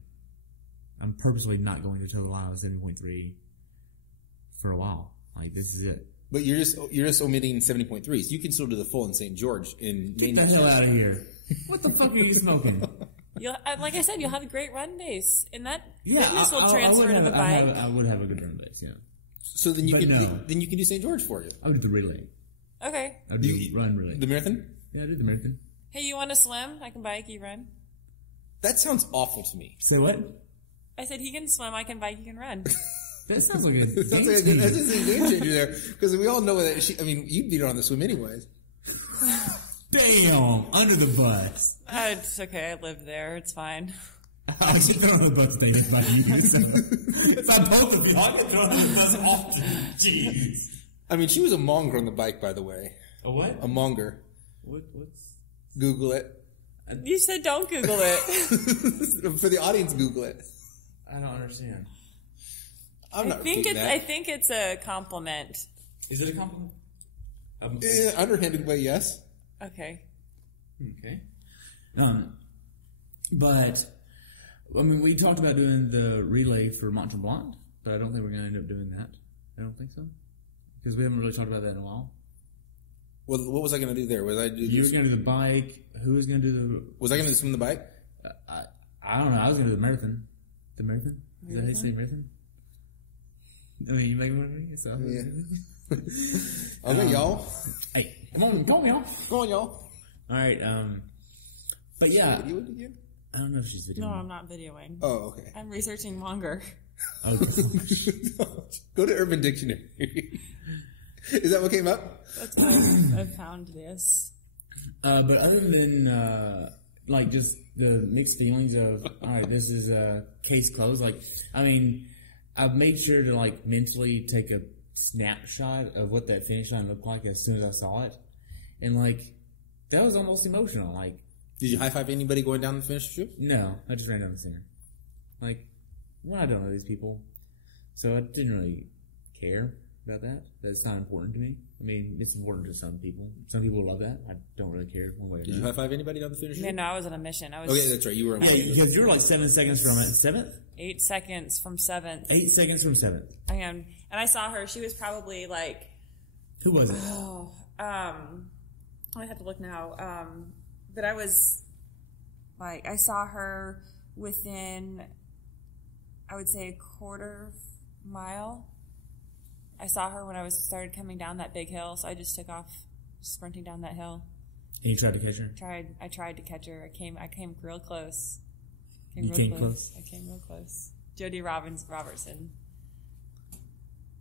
purposely not going to toe the line with 70.3 for a while. Like, this is it. But you're just omitting 70.3s. You can still do the full in St. George in Maine. Get the hell out of here. What the fuck are you smoking? Like I said, you'll have a great run base, and that fitness will transfer to the bike. I would have a good run base, yeah. So then you can do St. George for you. I would do the relay. Okay. I would do run relay. The marathon? Yeah, I did the marathon. Hey, you want to swim? I can bike, you run. That sounds awful to me. Say what? I said he can swim, I can bike, you can run. That sounds like a game changer. That's a game changer there. Because we all know that you beat her on the swim anyways. Damn! Under the bus. It's okay, I live there, it's fine. I was thrown on the bus today by you, so it's not both of you. I get thrown on the bus often. Jeez. I mean, she was a monger on the bike, by the way. A what? A monger. What's? Google it. You said don't Google it. For the audience, Google it. I don't understand. I think it's a compliment. Is it a compliment? Underhanded way, yes. Okay. But I mean, we talked about doing the relay for Mont Tremblant, but I don't think we're going to end up doing that. I don't think so, because we haven't really talked about that in a while. Well, what was I going to do there? Was I do? You were going to do the bike. Who was going to do the? Was I going to swim the bike? I don't know. I was going to do the marathon. The marathon? Is that how you say marathon? I mean, you make one of me? Yeah. Okay, y'all. Hey, come on, y'all. Go on, y'all. All right. But yeah, Video it again? I don't know if she's videoing. No, I'm not videoing. Oh, okay. I'm researching longer. Oh, Go to Urban Dictionary. Is that what came up? That's why I found this. but other than like just the mixed feelings of all right, this is case closed. Like, I mean, I've made sure to like mentally take a snapshot of what that finish line looked like as soon as I saw it, and like that was almost emotional. Like, Did you high five anybody going down the finish strip? no, I just ran down the center. Like, well, I don't know these people, so I didn't really care about that. That's not important to me. I mean, it's important to some people. Some people love that. I don't really care one way or Did you another. high five anybody down the finish Yeah, strip? no, I was on a mission. I was Okay, that's right. You were on Yeah, because you're like 7 seconds from it. 7th? 8 seconds from 7th. 8 seconds from 7th. I am, and I saw her. She was probably like, Who was it? I have to look now. But I was like, I saw her within, I would say, a quarter mile. I saw her when I started coming down that big hill, so I just took off sprinting down that hill. And you tried to catch her? I tried to catch her. I came real close. You came close? I came real close. Jody Robertson.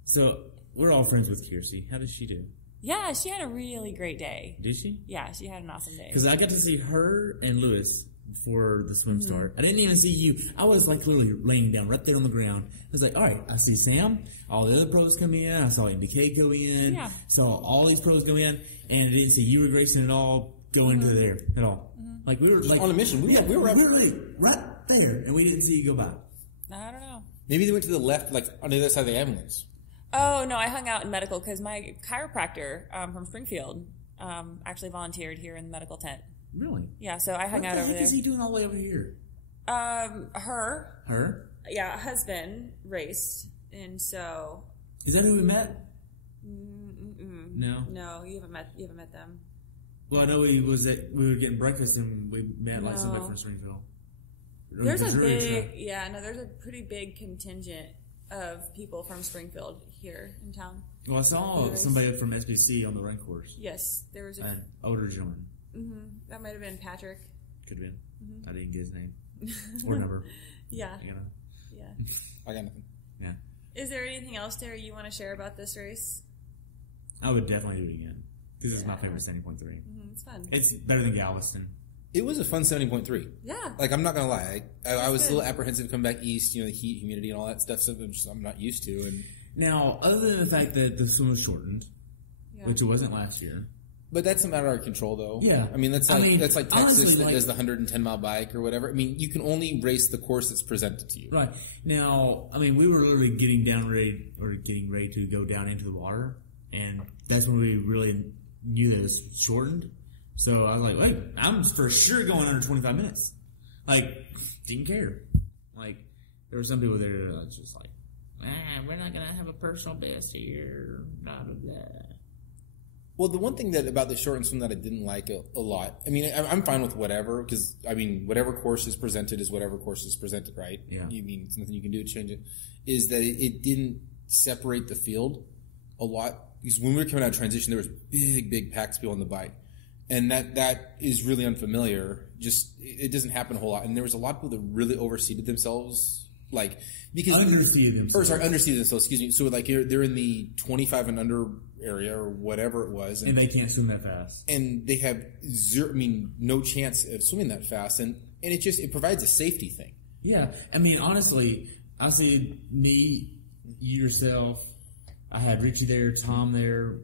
So, we're all friends with Kiersey. How did she do? Yeah, she had a really great day. Did she? Yeah, she had an awesome day. Because I got to see her and Lewis before the swim start. I didn't even see you. I was like literally laying down right there on the ground. I was like, all right, I see Sam. All the other pros come in. I saw NDK go in. Yeah. Saw all these pros go in. And I didn't see you or Grayson at all go into there at all. Like, we were like on a mission. We were like right there. And we didn't see you go by. I don't know. Maybe they went to the left, like on the other side of the ambulance. Oh, no, I hung out in medical because my chiropractor from Springfield actually volunteered here in the medical tent. Really? Yeah, so I hung out over What the heck there. is he doing all the way over here? Her, husband raced, and so Is that who we met? No. no, you haven't met them. Well, I know we were getting breakfast and we met like somebody No. from Springfield. Or There's a Missouri or big, something. there's a pretty big contingent of people from Springfield here in town. Well, I saw somebody from SBC on the run course. Yes, there was An older gentleman. that might have been Patrick. Could have been. I didn't get his name or number. Yeah, You know. yeah. I got nothing. Yeah. Is there anything else, Terry, you want to share about this race? I would definitely do it again because it's my favorite 70.3. It's fun. It's better than Galveston. It was a fun 70.3. Yeah. Like, I'm not gonna lie, I was a good. little apprehensive coming back east. You know, the heat, humidity, and all that stuff. Something I'm not used to. And Now, other than the fact that the swim was shortened, Yeah. which it wasn't last year. but that's a matter of our control, though. Yeah. I mean, that's like Texas honestly, that like- does the 110-mile bike or whatever. I mean, you can only race the course that's presented to you. Right. Now, I mean, we were literally getting ready to go down into the water, and that's when we really knew that it was shortened. So I was like, wait, I'm for sure going under 25 minutes. Like, didn't care. Like, there were some people there that was just like, we're not going to have a personal best here, blah, blah, blah. Well, the one thing that about the shortened swim that I didn't like a lot, I mean, I'm fine with whatever, because, I mean, whatever course is presented is whatever course is presented, right? Yeah. You mean, there's nothing you can do to change it, is that it didn't separate the field a lot. Because when we were coming out of transition, there was big packs of people on the bike. And that is really unfamiliar. Just, it doesn't happen a whole lot. And there was a lot of people that really overseated themselves, like, because... Underseated themselves. Underseated themselves, excuse me. So, like, they're in the 25 and under area or whatever it was. And they can't swim that fast. And they have no chance of swimming that fast. And it provides a safety thing. Yeah. I mean, honestly, I see me, yourself, I had Richie there, Tom there,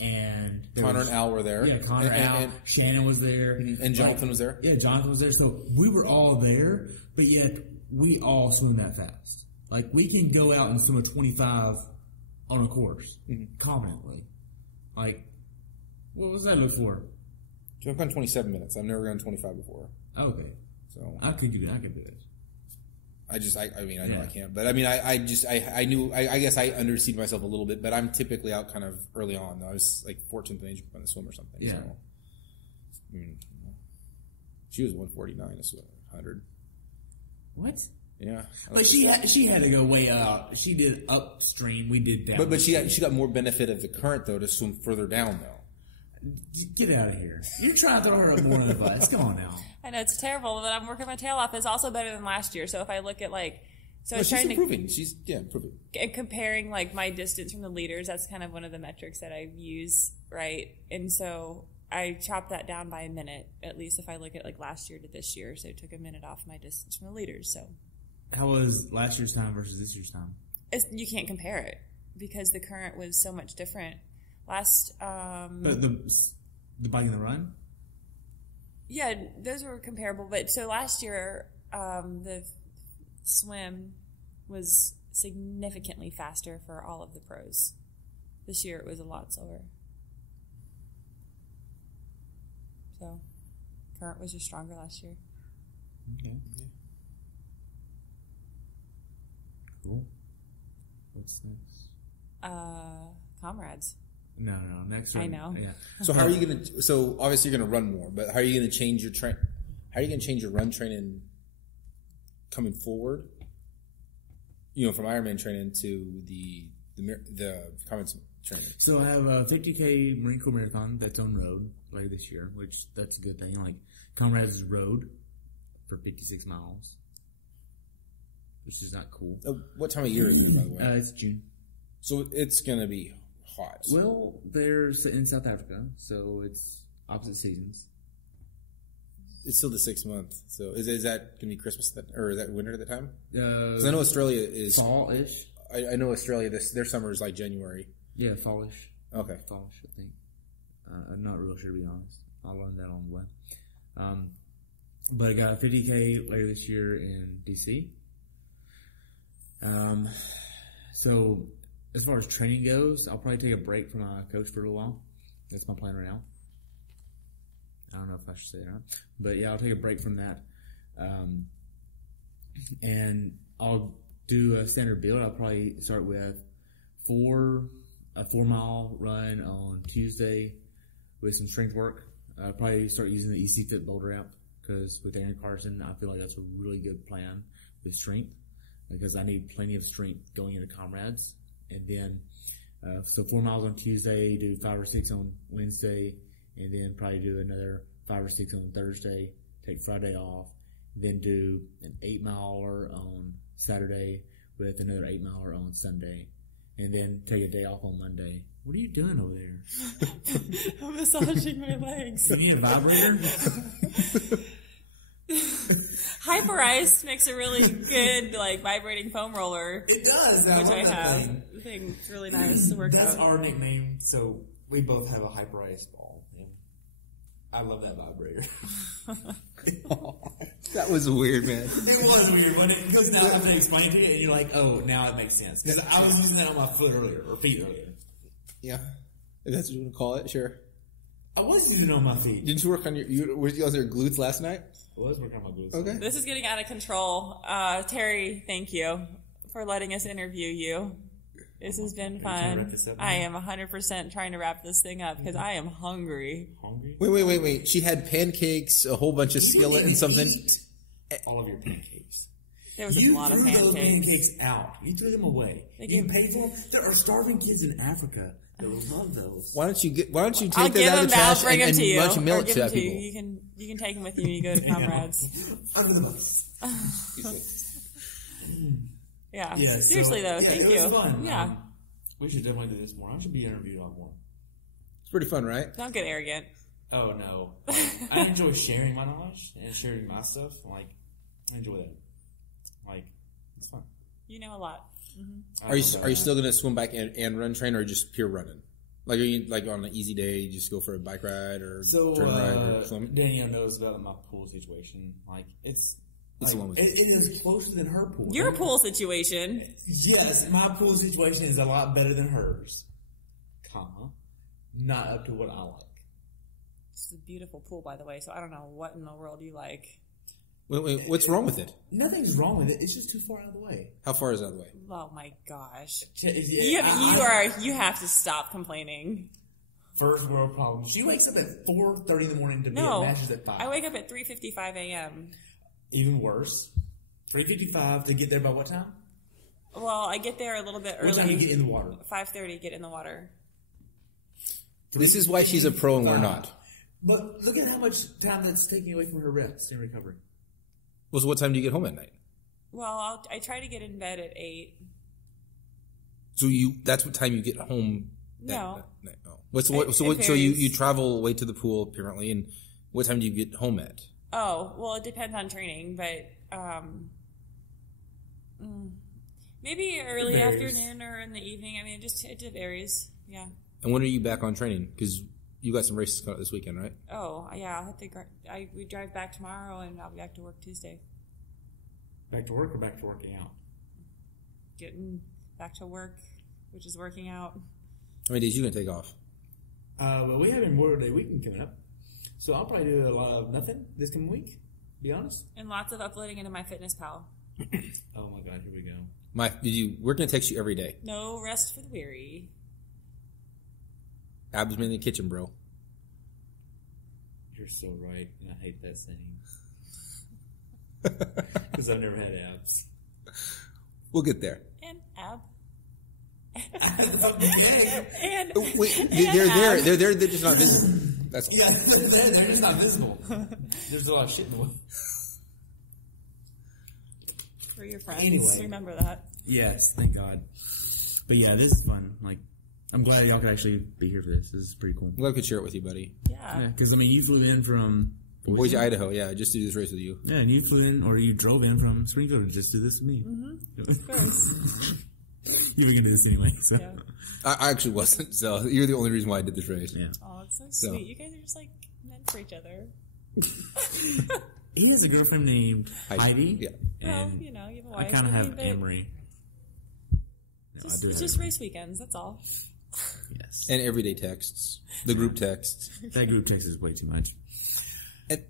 and Connor and Al were there. Yeah, Connor, Al, Shannon was there. And Jonathan was there. Yeah, Jonathan was there. So we were all there, but yet we all swim that fast. Like, we can go out and swim a 25 on a course confidently. Like, what was that look for? I've gone 27 minutes. I've never gone 25 before. Okay. So I could do it. I know I can't. But I mean, I guess I underseed myself a little bit, but I'm typically out kind of early on. I was like 14th in age on a swim or something. Yeah. So, I mean, she was 149 a swim, 100. What? Yeah. Like she had to go way out. She did upstream. We did downstream. But she got more benefit of the current though to swim further down though. Get out of here! You're trying to throw her more than a bus. Come on now. I know it's terrible, but I'm working my tail off. It's also better than last year. So if I look at I was trying improving. She's improving. Comparing my distance from the leaders. That's kind of one of the metrics that I use, right? And so I chopped that down by a minute, at least if I look at last year to this year. So it took a minute off my distance from the leaders. So how was last year's time versus this year's time? You can't compare it because the current was so much different. But the bike and the run? Yeah, those were comparable. But so last year, the swim was significantly faster for all of the pros. This year it was a lot slower. So, current was just stronger last year. Okay. Yeah. Cool. What's next? Comrades. No. Next. I know. Yeah. So how are you gonna? So obviously you're gonna run more, but how are you gonna change your train? How are you gonna change your run training coming forward? From Ironman training to the Comrades training. So I have a 50K Marine Corps Marathon that's on road later this year, which that's a good thing. Comrades is road for 56 miles, which is not cool. What time of year is it, by the way? It's June. So it's gonna be hot. Well, there's in South Africa, so it's opposite seasons. It's still the 6th month. So is that going to be Christmas or is that winter at the time? Because I know Australia is fall-ish. I know Australia. Their summer is January. Yeah, fallish. Okay, fallish. I think. I'm not real sure to be honest. I'll learn that on the way. But I got a 50K later this year in DC. So as far as training goes, I'll probably take a break from my coach for a little while. That's my plan right now. I don't know if I should say that or not. But yeah, I'll take a break from that. And I'll do a standard build. I'll probably start with a 4-mile run on Tuesday with some strength work. I'll probably start using the EC Fit Boulder app because with Aaron Carson, I feel like that's a really good plan with strength because I need plenty of strength going into Comrades. And then, so 4 miles on Tuesday, do 5 or 6 on Wednesday, and then probably do another 5 or 6 on Thursday, take Friday off, then do an 8-miler on Saturday with another 8-miler on Sunday, and then take a day off on Monday. What are you doing over there? I'm massaging my legs. You need a vibrator? Hyper Ice makes a really good vibrating foam roller. It does. Which I have. The thing's really nice to work That's out. our nickname. So we both have a Hyper Ice ball. And I love that vibrator. That was weird, man. It was weird, but because now I have to explain to you, and you're like, oh, now it makes sense. Because I was using that on my foot earlier, or feet earlier. Yeah, if that's what you want to call it. Sure. I was using it on my feet. Didn't you work on were you on your glutes last night? I was working on my glutes. Okay. This is getting out of control. Terry, thank you for letting us interview you. This has been fun. I am 100% trying to wrap this thing up because I am hungry. Hungry? Wait. She had pancakes, a whole bunch of skillet and something. All of your pancakes. There was a lot of pancakes. You threw those pancakes out. You threw them away. You paid for them. There are starving kids in Africa that will love those. Why don't you take I'll those give out of them the trash bring and them to you, bunch of milk or give to them that to people? you. You can take them with you when you go to Comrades. Under the bus. Yeah. Yeah, Seriously though, thank you. It was fun. Yeah. We should definitely do this more. I should be interviewed a lot more. It's pretty fun, right? Don't get arrogant. Oh no, I enjoy sharing my knowledge and sharing my stuff. I enjoy that. It's fun. You know a lot. Mm-hmm. Are you still gonna swim back and run train or just pure running? Are you on an easy day? You just go for a bike ride or turn ride or swim? Danielle knows about my pool situation. It's the one with it is closer than her pool. Your pool situation. Yes, my pool situation is a lot better than hers. Not up to what I like. It's a beautiful pool, by the way, so I don't know what in the world you like. Wait, what's wrong with it? Nothing's wrong with it. It's just too far out of the way. How far is it out of the way? Oh my gosh. You have to stop complaining. First world problem. She wakes up at 4:30 in the morning to be at matches at 5. I wake up at 3:55 a.m. Even worse. 3:55 to get there by what time? Well, I get there a little bit early. What time do you get in the water? 5:30, get in the water. This is why she's a pro and we're not. But look at how much time that's taking away from her rest and recovery. Well, so what time do you get home at night? Well, I try to get in bed at 8. So that's what time you get home? No. So you travel away to the pool apparently, and what time do you get home at? Oh, well, it depends on training, but maybe early afternoon or in the evening. I mean, it varies. Yeah. And when are you back on training? Because you got some races coming up this weekend, right? Oh, yeah. I'll have to. We drive back tomorrow, and I'll be back to work Tuesday. Back to work or back to working out? Getting back to work, which is working out. How many days you gonna take off? Well, we have a Memorial Day weekend coming up, so I'll probably do a lot of nothing this coming week. To be honest. And lots of uploading into MyFitnessPal. Oh my God, here we go. We're gonna text you every day. No rest for the weary. Abs in the kitchen, bro. You're so right, and I hate that saying. Because I've never had abs. We'll get there. And ab. And wait, they're there. They're just not visible. That's all. Yeah, they're just not visible. There's a lot of shit in the way. For your friends, anyway, remember that. Yes, thank God. But yeah, this is fun. Like, I'm glad y'all could actually be here for this. This is pretty cool. I'm glad I could share it with you, buddy. Yeah. Because I mean, you flew in from Boise, Idaho. Yeah, just to do this race with you. Yeah, and you flew in, or you drove in from Springfield to just do this with me. Mm-hmm. Of course. You were gonna do this anyway, so. Yeah. I actually wasn't. So you're the only reason why I did this race. Yeah. Oh, it's so sweet. You guys are just like meant for each other. He has a girlfriend named Heidi. Yeah. Well, And you have a wife. I kind of have Amory. No, It's just race weekends. That's all. Yes. And everyday texts. The group texts. That group text is way too much. And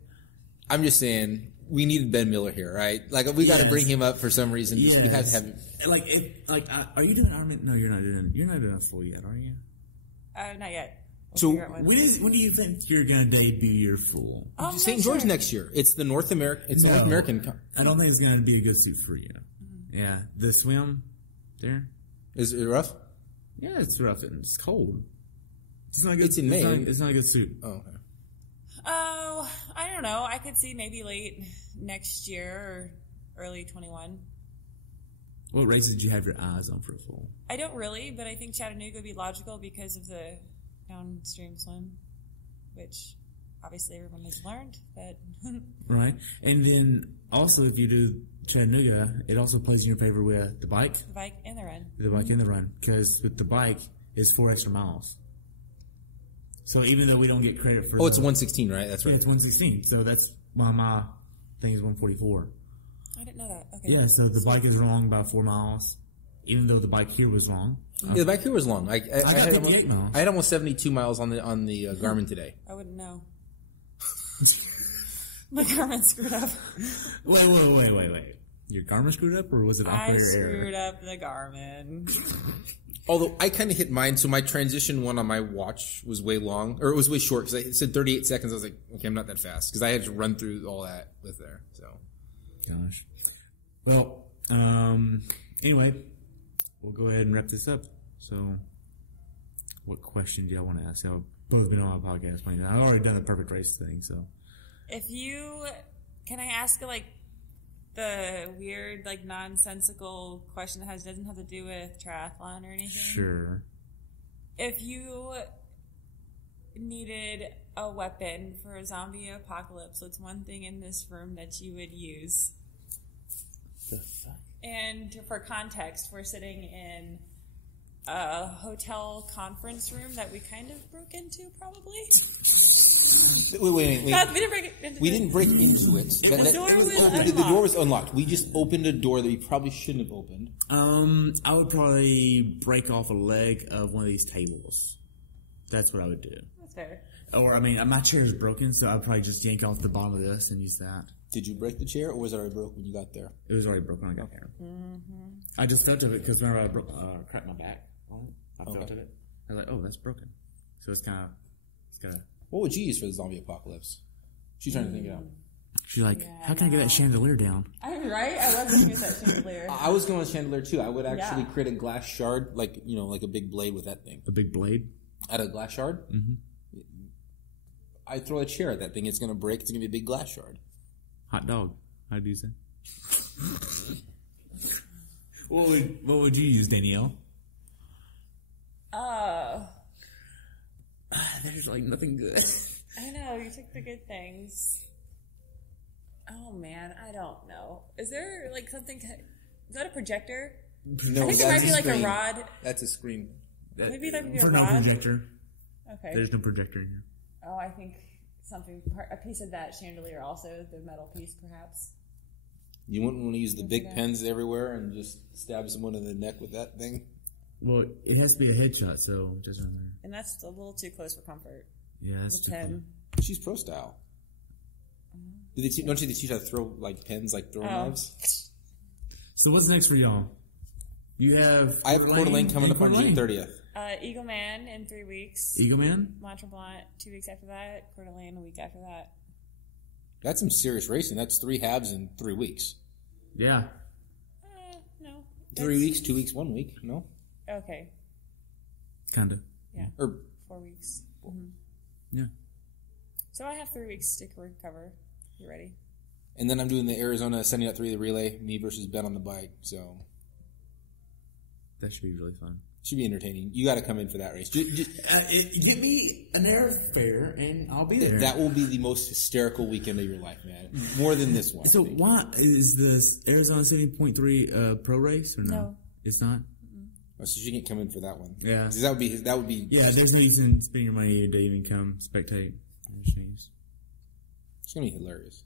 I'm just saying, we needed Ben Miller here, right? Like, we got to bring him up for some reason. Yes. We have to have him. Are you doing IRONMAN? No, you're not doing a full yet, are you? Not yet. So when do you think you're gonna debut your full? St. George next year. It's the North American. It's North American. I don't think it's gonna be a good suit for you. Mm-hmm. Yeah, the swim there. Is it rough? Yeah, it's rough and it's cold. It's not good. It's in May. It's not a good suit. Oh, okay. Oh, I don't know. I could see maybe late next year or early 21. What races did you have your eyes on for a full? I don't really, but I think Chattanooga would be logical because of the downstream swim, which obviously everyone has learned that. Right. And then also if you do Chattanooga, it also plays in your favor with the bike. The bike and the run. The bike and the run. Because with the bike, it's 4 extra miles. So even though we don't get credit for... Oh, it's 116, right? That's right. Yeah, it's 116. So that's why my thing is 144. I didn't know that. Okay. Yeah, so the bike is wrong by 4 miles, even though the bike here was long. Yeah, the bike here was long. I got 58 miles. I had almost 72 miles on the Garmin today. I wouldn't know. My Garmin screwed up. Wait. Your Garmin screwed up, or was it operator error? I screwed up the Garmin. Although I kind of hit mine, so my transition one on my watch was way long, or it was way short, because it said 38 seconds. I was like, okay, I'm not that fast, because I had to run through all that with there. So, gosh. Well, anyway, we'll go ahead and wrap this up. So, what question do y'all want to ask? Y'all both been on my podcast. I've already done the perfect race thing, so. Can I ask the weird, nonsensical question that doesn't have to do with triathlon or anything? Sure. If you needed a weapon for a zombie apocalypse, what's one thing in this room that you would use? The fuck? And for context, we're sitting in a hotel conference room that we kind of broke into, probably. Wait. We didn't break into it. The door was unlocked. We just opened a door that we probably shouldn't have opened. I would probably break off a leg of one of these tables. That's what I would do. That's fair. Or, my chair is broken, so I'd probably just yank off the bottom of this and use that. Did you break the chair, or was it already broke when you got there? It was already broken when I got there. Mm-hmm. I just felt of it because whenever I cracked my back on it, I felt of it. I was like, oh, that's broken. So it's got to... What would you use for the zombie apocalypse? She's trying to think it out. She's like, how can I get that chandelier down? I'm right. I was going to get that chandelier. I was going with chandelier too. I would actually create a glass shard, like a big blade with that thing. A big blade? Out of a glass shard? Mm-hmm. I throw a chair at that thing. It's going to break. It's going to be a big glass shard. Hot dog. How do you say? What would you use, Danielle? There's like nothing good. I know, you took the good things. Oh man, I don't know. Is there like something? Is that a projector? No, I think it might be like a rod. That's a screen. Maybe that would be a For rod. no projector. Okay. There's no projector in here. Oh, I think a piece of that chandelier also, the metal piece perhaps. You wouldn't want to use the big pens everywhere and just stab someone in the neck with that thing? Well, it has to be a headshot, so it doesn't matter. And that's a little too close for comfort. Yeah, that's The too pen. close. She's pro style. Don't you teach how to throw like pens, like throwing knives? So what's next for y'all? You have... I have Coeur d'Alene coming up on June 30th. Eagle Man in 3 weeks. Eagle Man? Mont Tremblant 2 weeks after that. Coeur d'Alene a week after that. That's some serious racing. That's 3 halves in 3 weeks. Yeah. No. 3 weeks, 2 weeks, 1 week. No? Okay. Kinda. Yeah. Or 4 weeks. Mm-hmm. Yeah. So I have 3 weeks to recover. You ready? And then I'm doing the Arizona 70.3, the relay, me versus Ben on the bike. So that should be really fun. Should be entertaining. You got to come in for that race. Give me an airfare and I'll be there. That will be the most hysterical weekend of your life, man. More than this one. So why is this Arizona 70.3 pro race or no? No. It's not? Oh, so she can't come in for that one. Yeah. That would be. Yeah, there's no use in spending your money to even come spectate. It's going to be hilarious.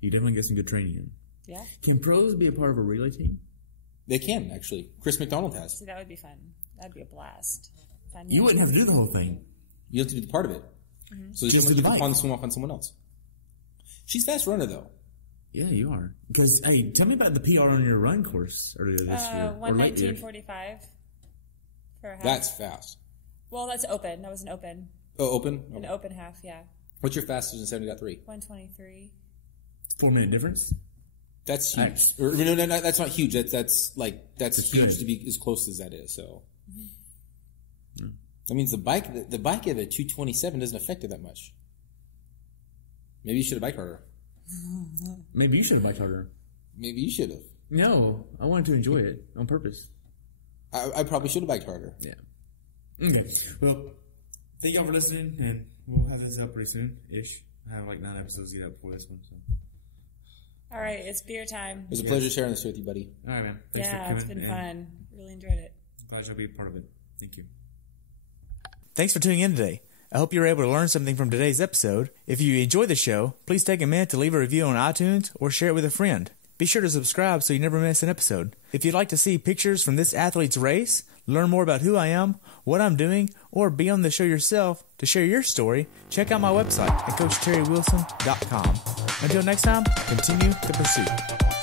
You definitely get some good training in. Yeah. Can pros be a part of a relay team? They can, actually. Chris McDonald has. See, that would be fun. That'd be a blast. You wouldn't have to do the whole thing. You have to do the part of it. Mm-hmm. So just you can swim off on someone else. She's a fast runner, though. Yeah, you are. Because, hey, tell me about the PR on your run course earlier this year. 1:19:45 for a half. That's fast. Well, that's open. That was an open. Oh, open? An open half, yeah. What's your fastest in 70.3? 1:23. 4-minute difference? That's huge. Or, no, that's not huge. That's huge good to be as close as that is. So Mm. that means the bike at a 227 doesn't affect it that much. Maybe you should have biked harder. Maybe you should have biked harder. Maybe you should have. No, I wanted to enjoy it on purpose. I probably should have biked harder. Yeah. Okay. Well, thank y'all for listening, and we'll have this up pretty soon-ish. I have like 9 episodes to get up before this one. So. All right, it's beer time. It was a pleasure sharing this with you, buddy. All right, man. Thanks for Yeah, coming. it's been fun. Really enjoyed it. Glad you'll be a part of it. Thank you. Thanks for tuning in today. I hope you were able to learn something from today's episode. If you enjoyed the show, please take a minute to leave a review on iTunes or share it with a friend. Be sure to subscribe so you never miss an episode. If you'd like to see pictures from this athlete's race, learn more about who I am, what I'm doing, or be on the show yourself to share your story, check out my website at CoachTerryWilson.com. Until next time, continue the pursuit.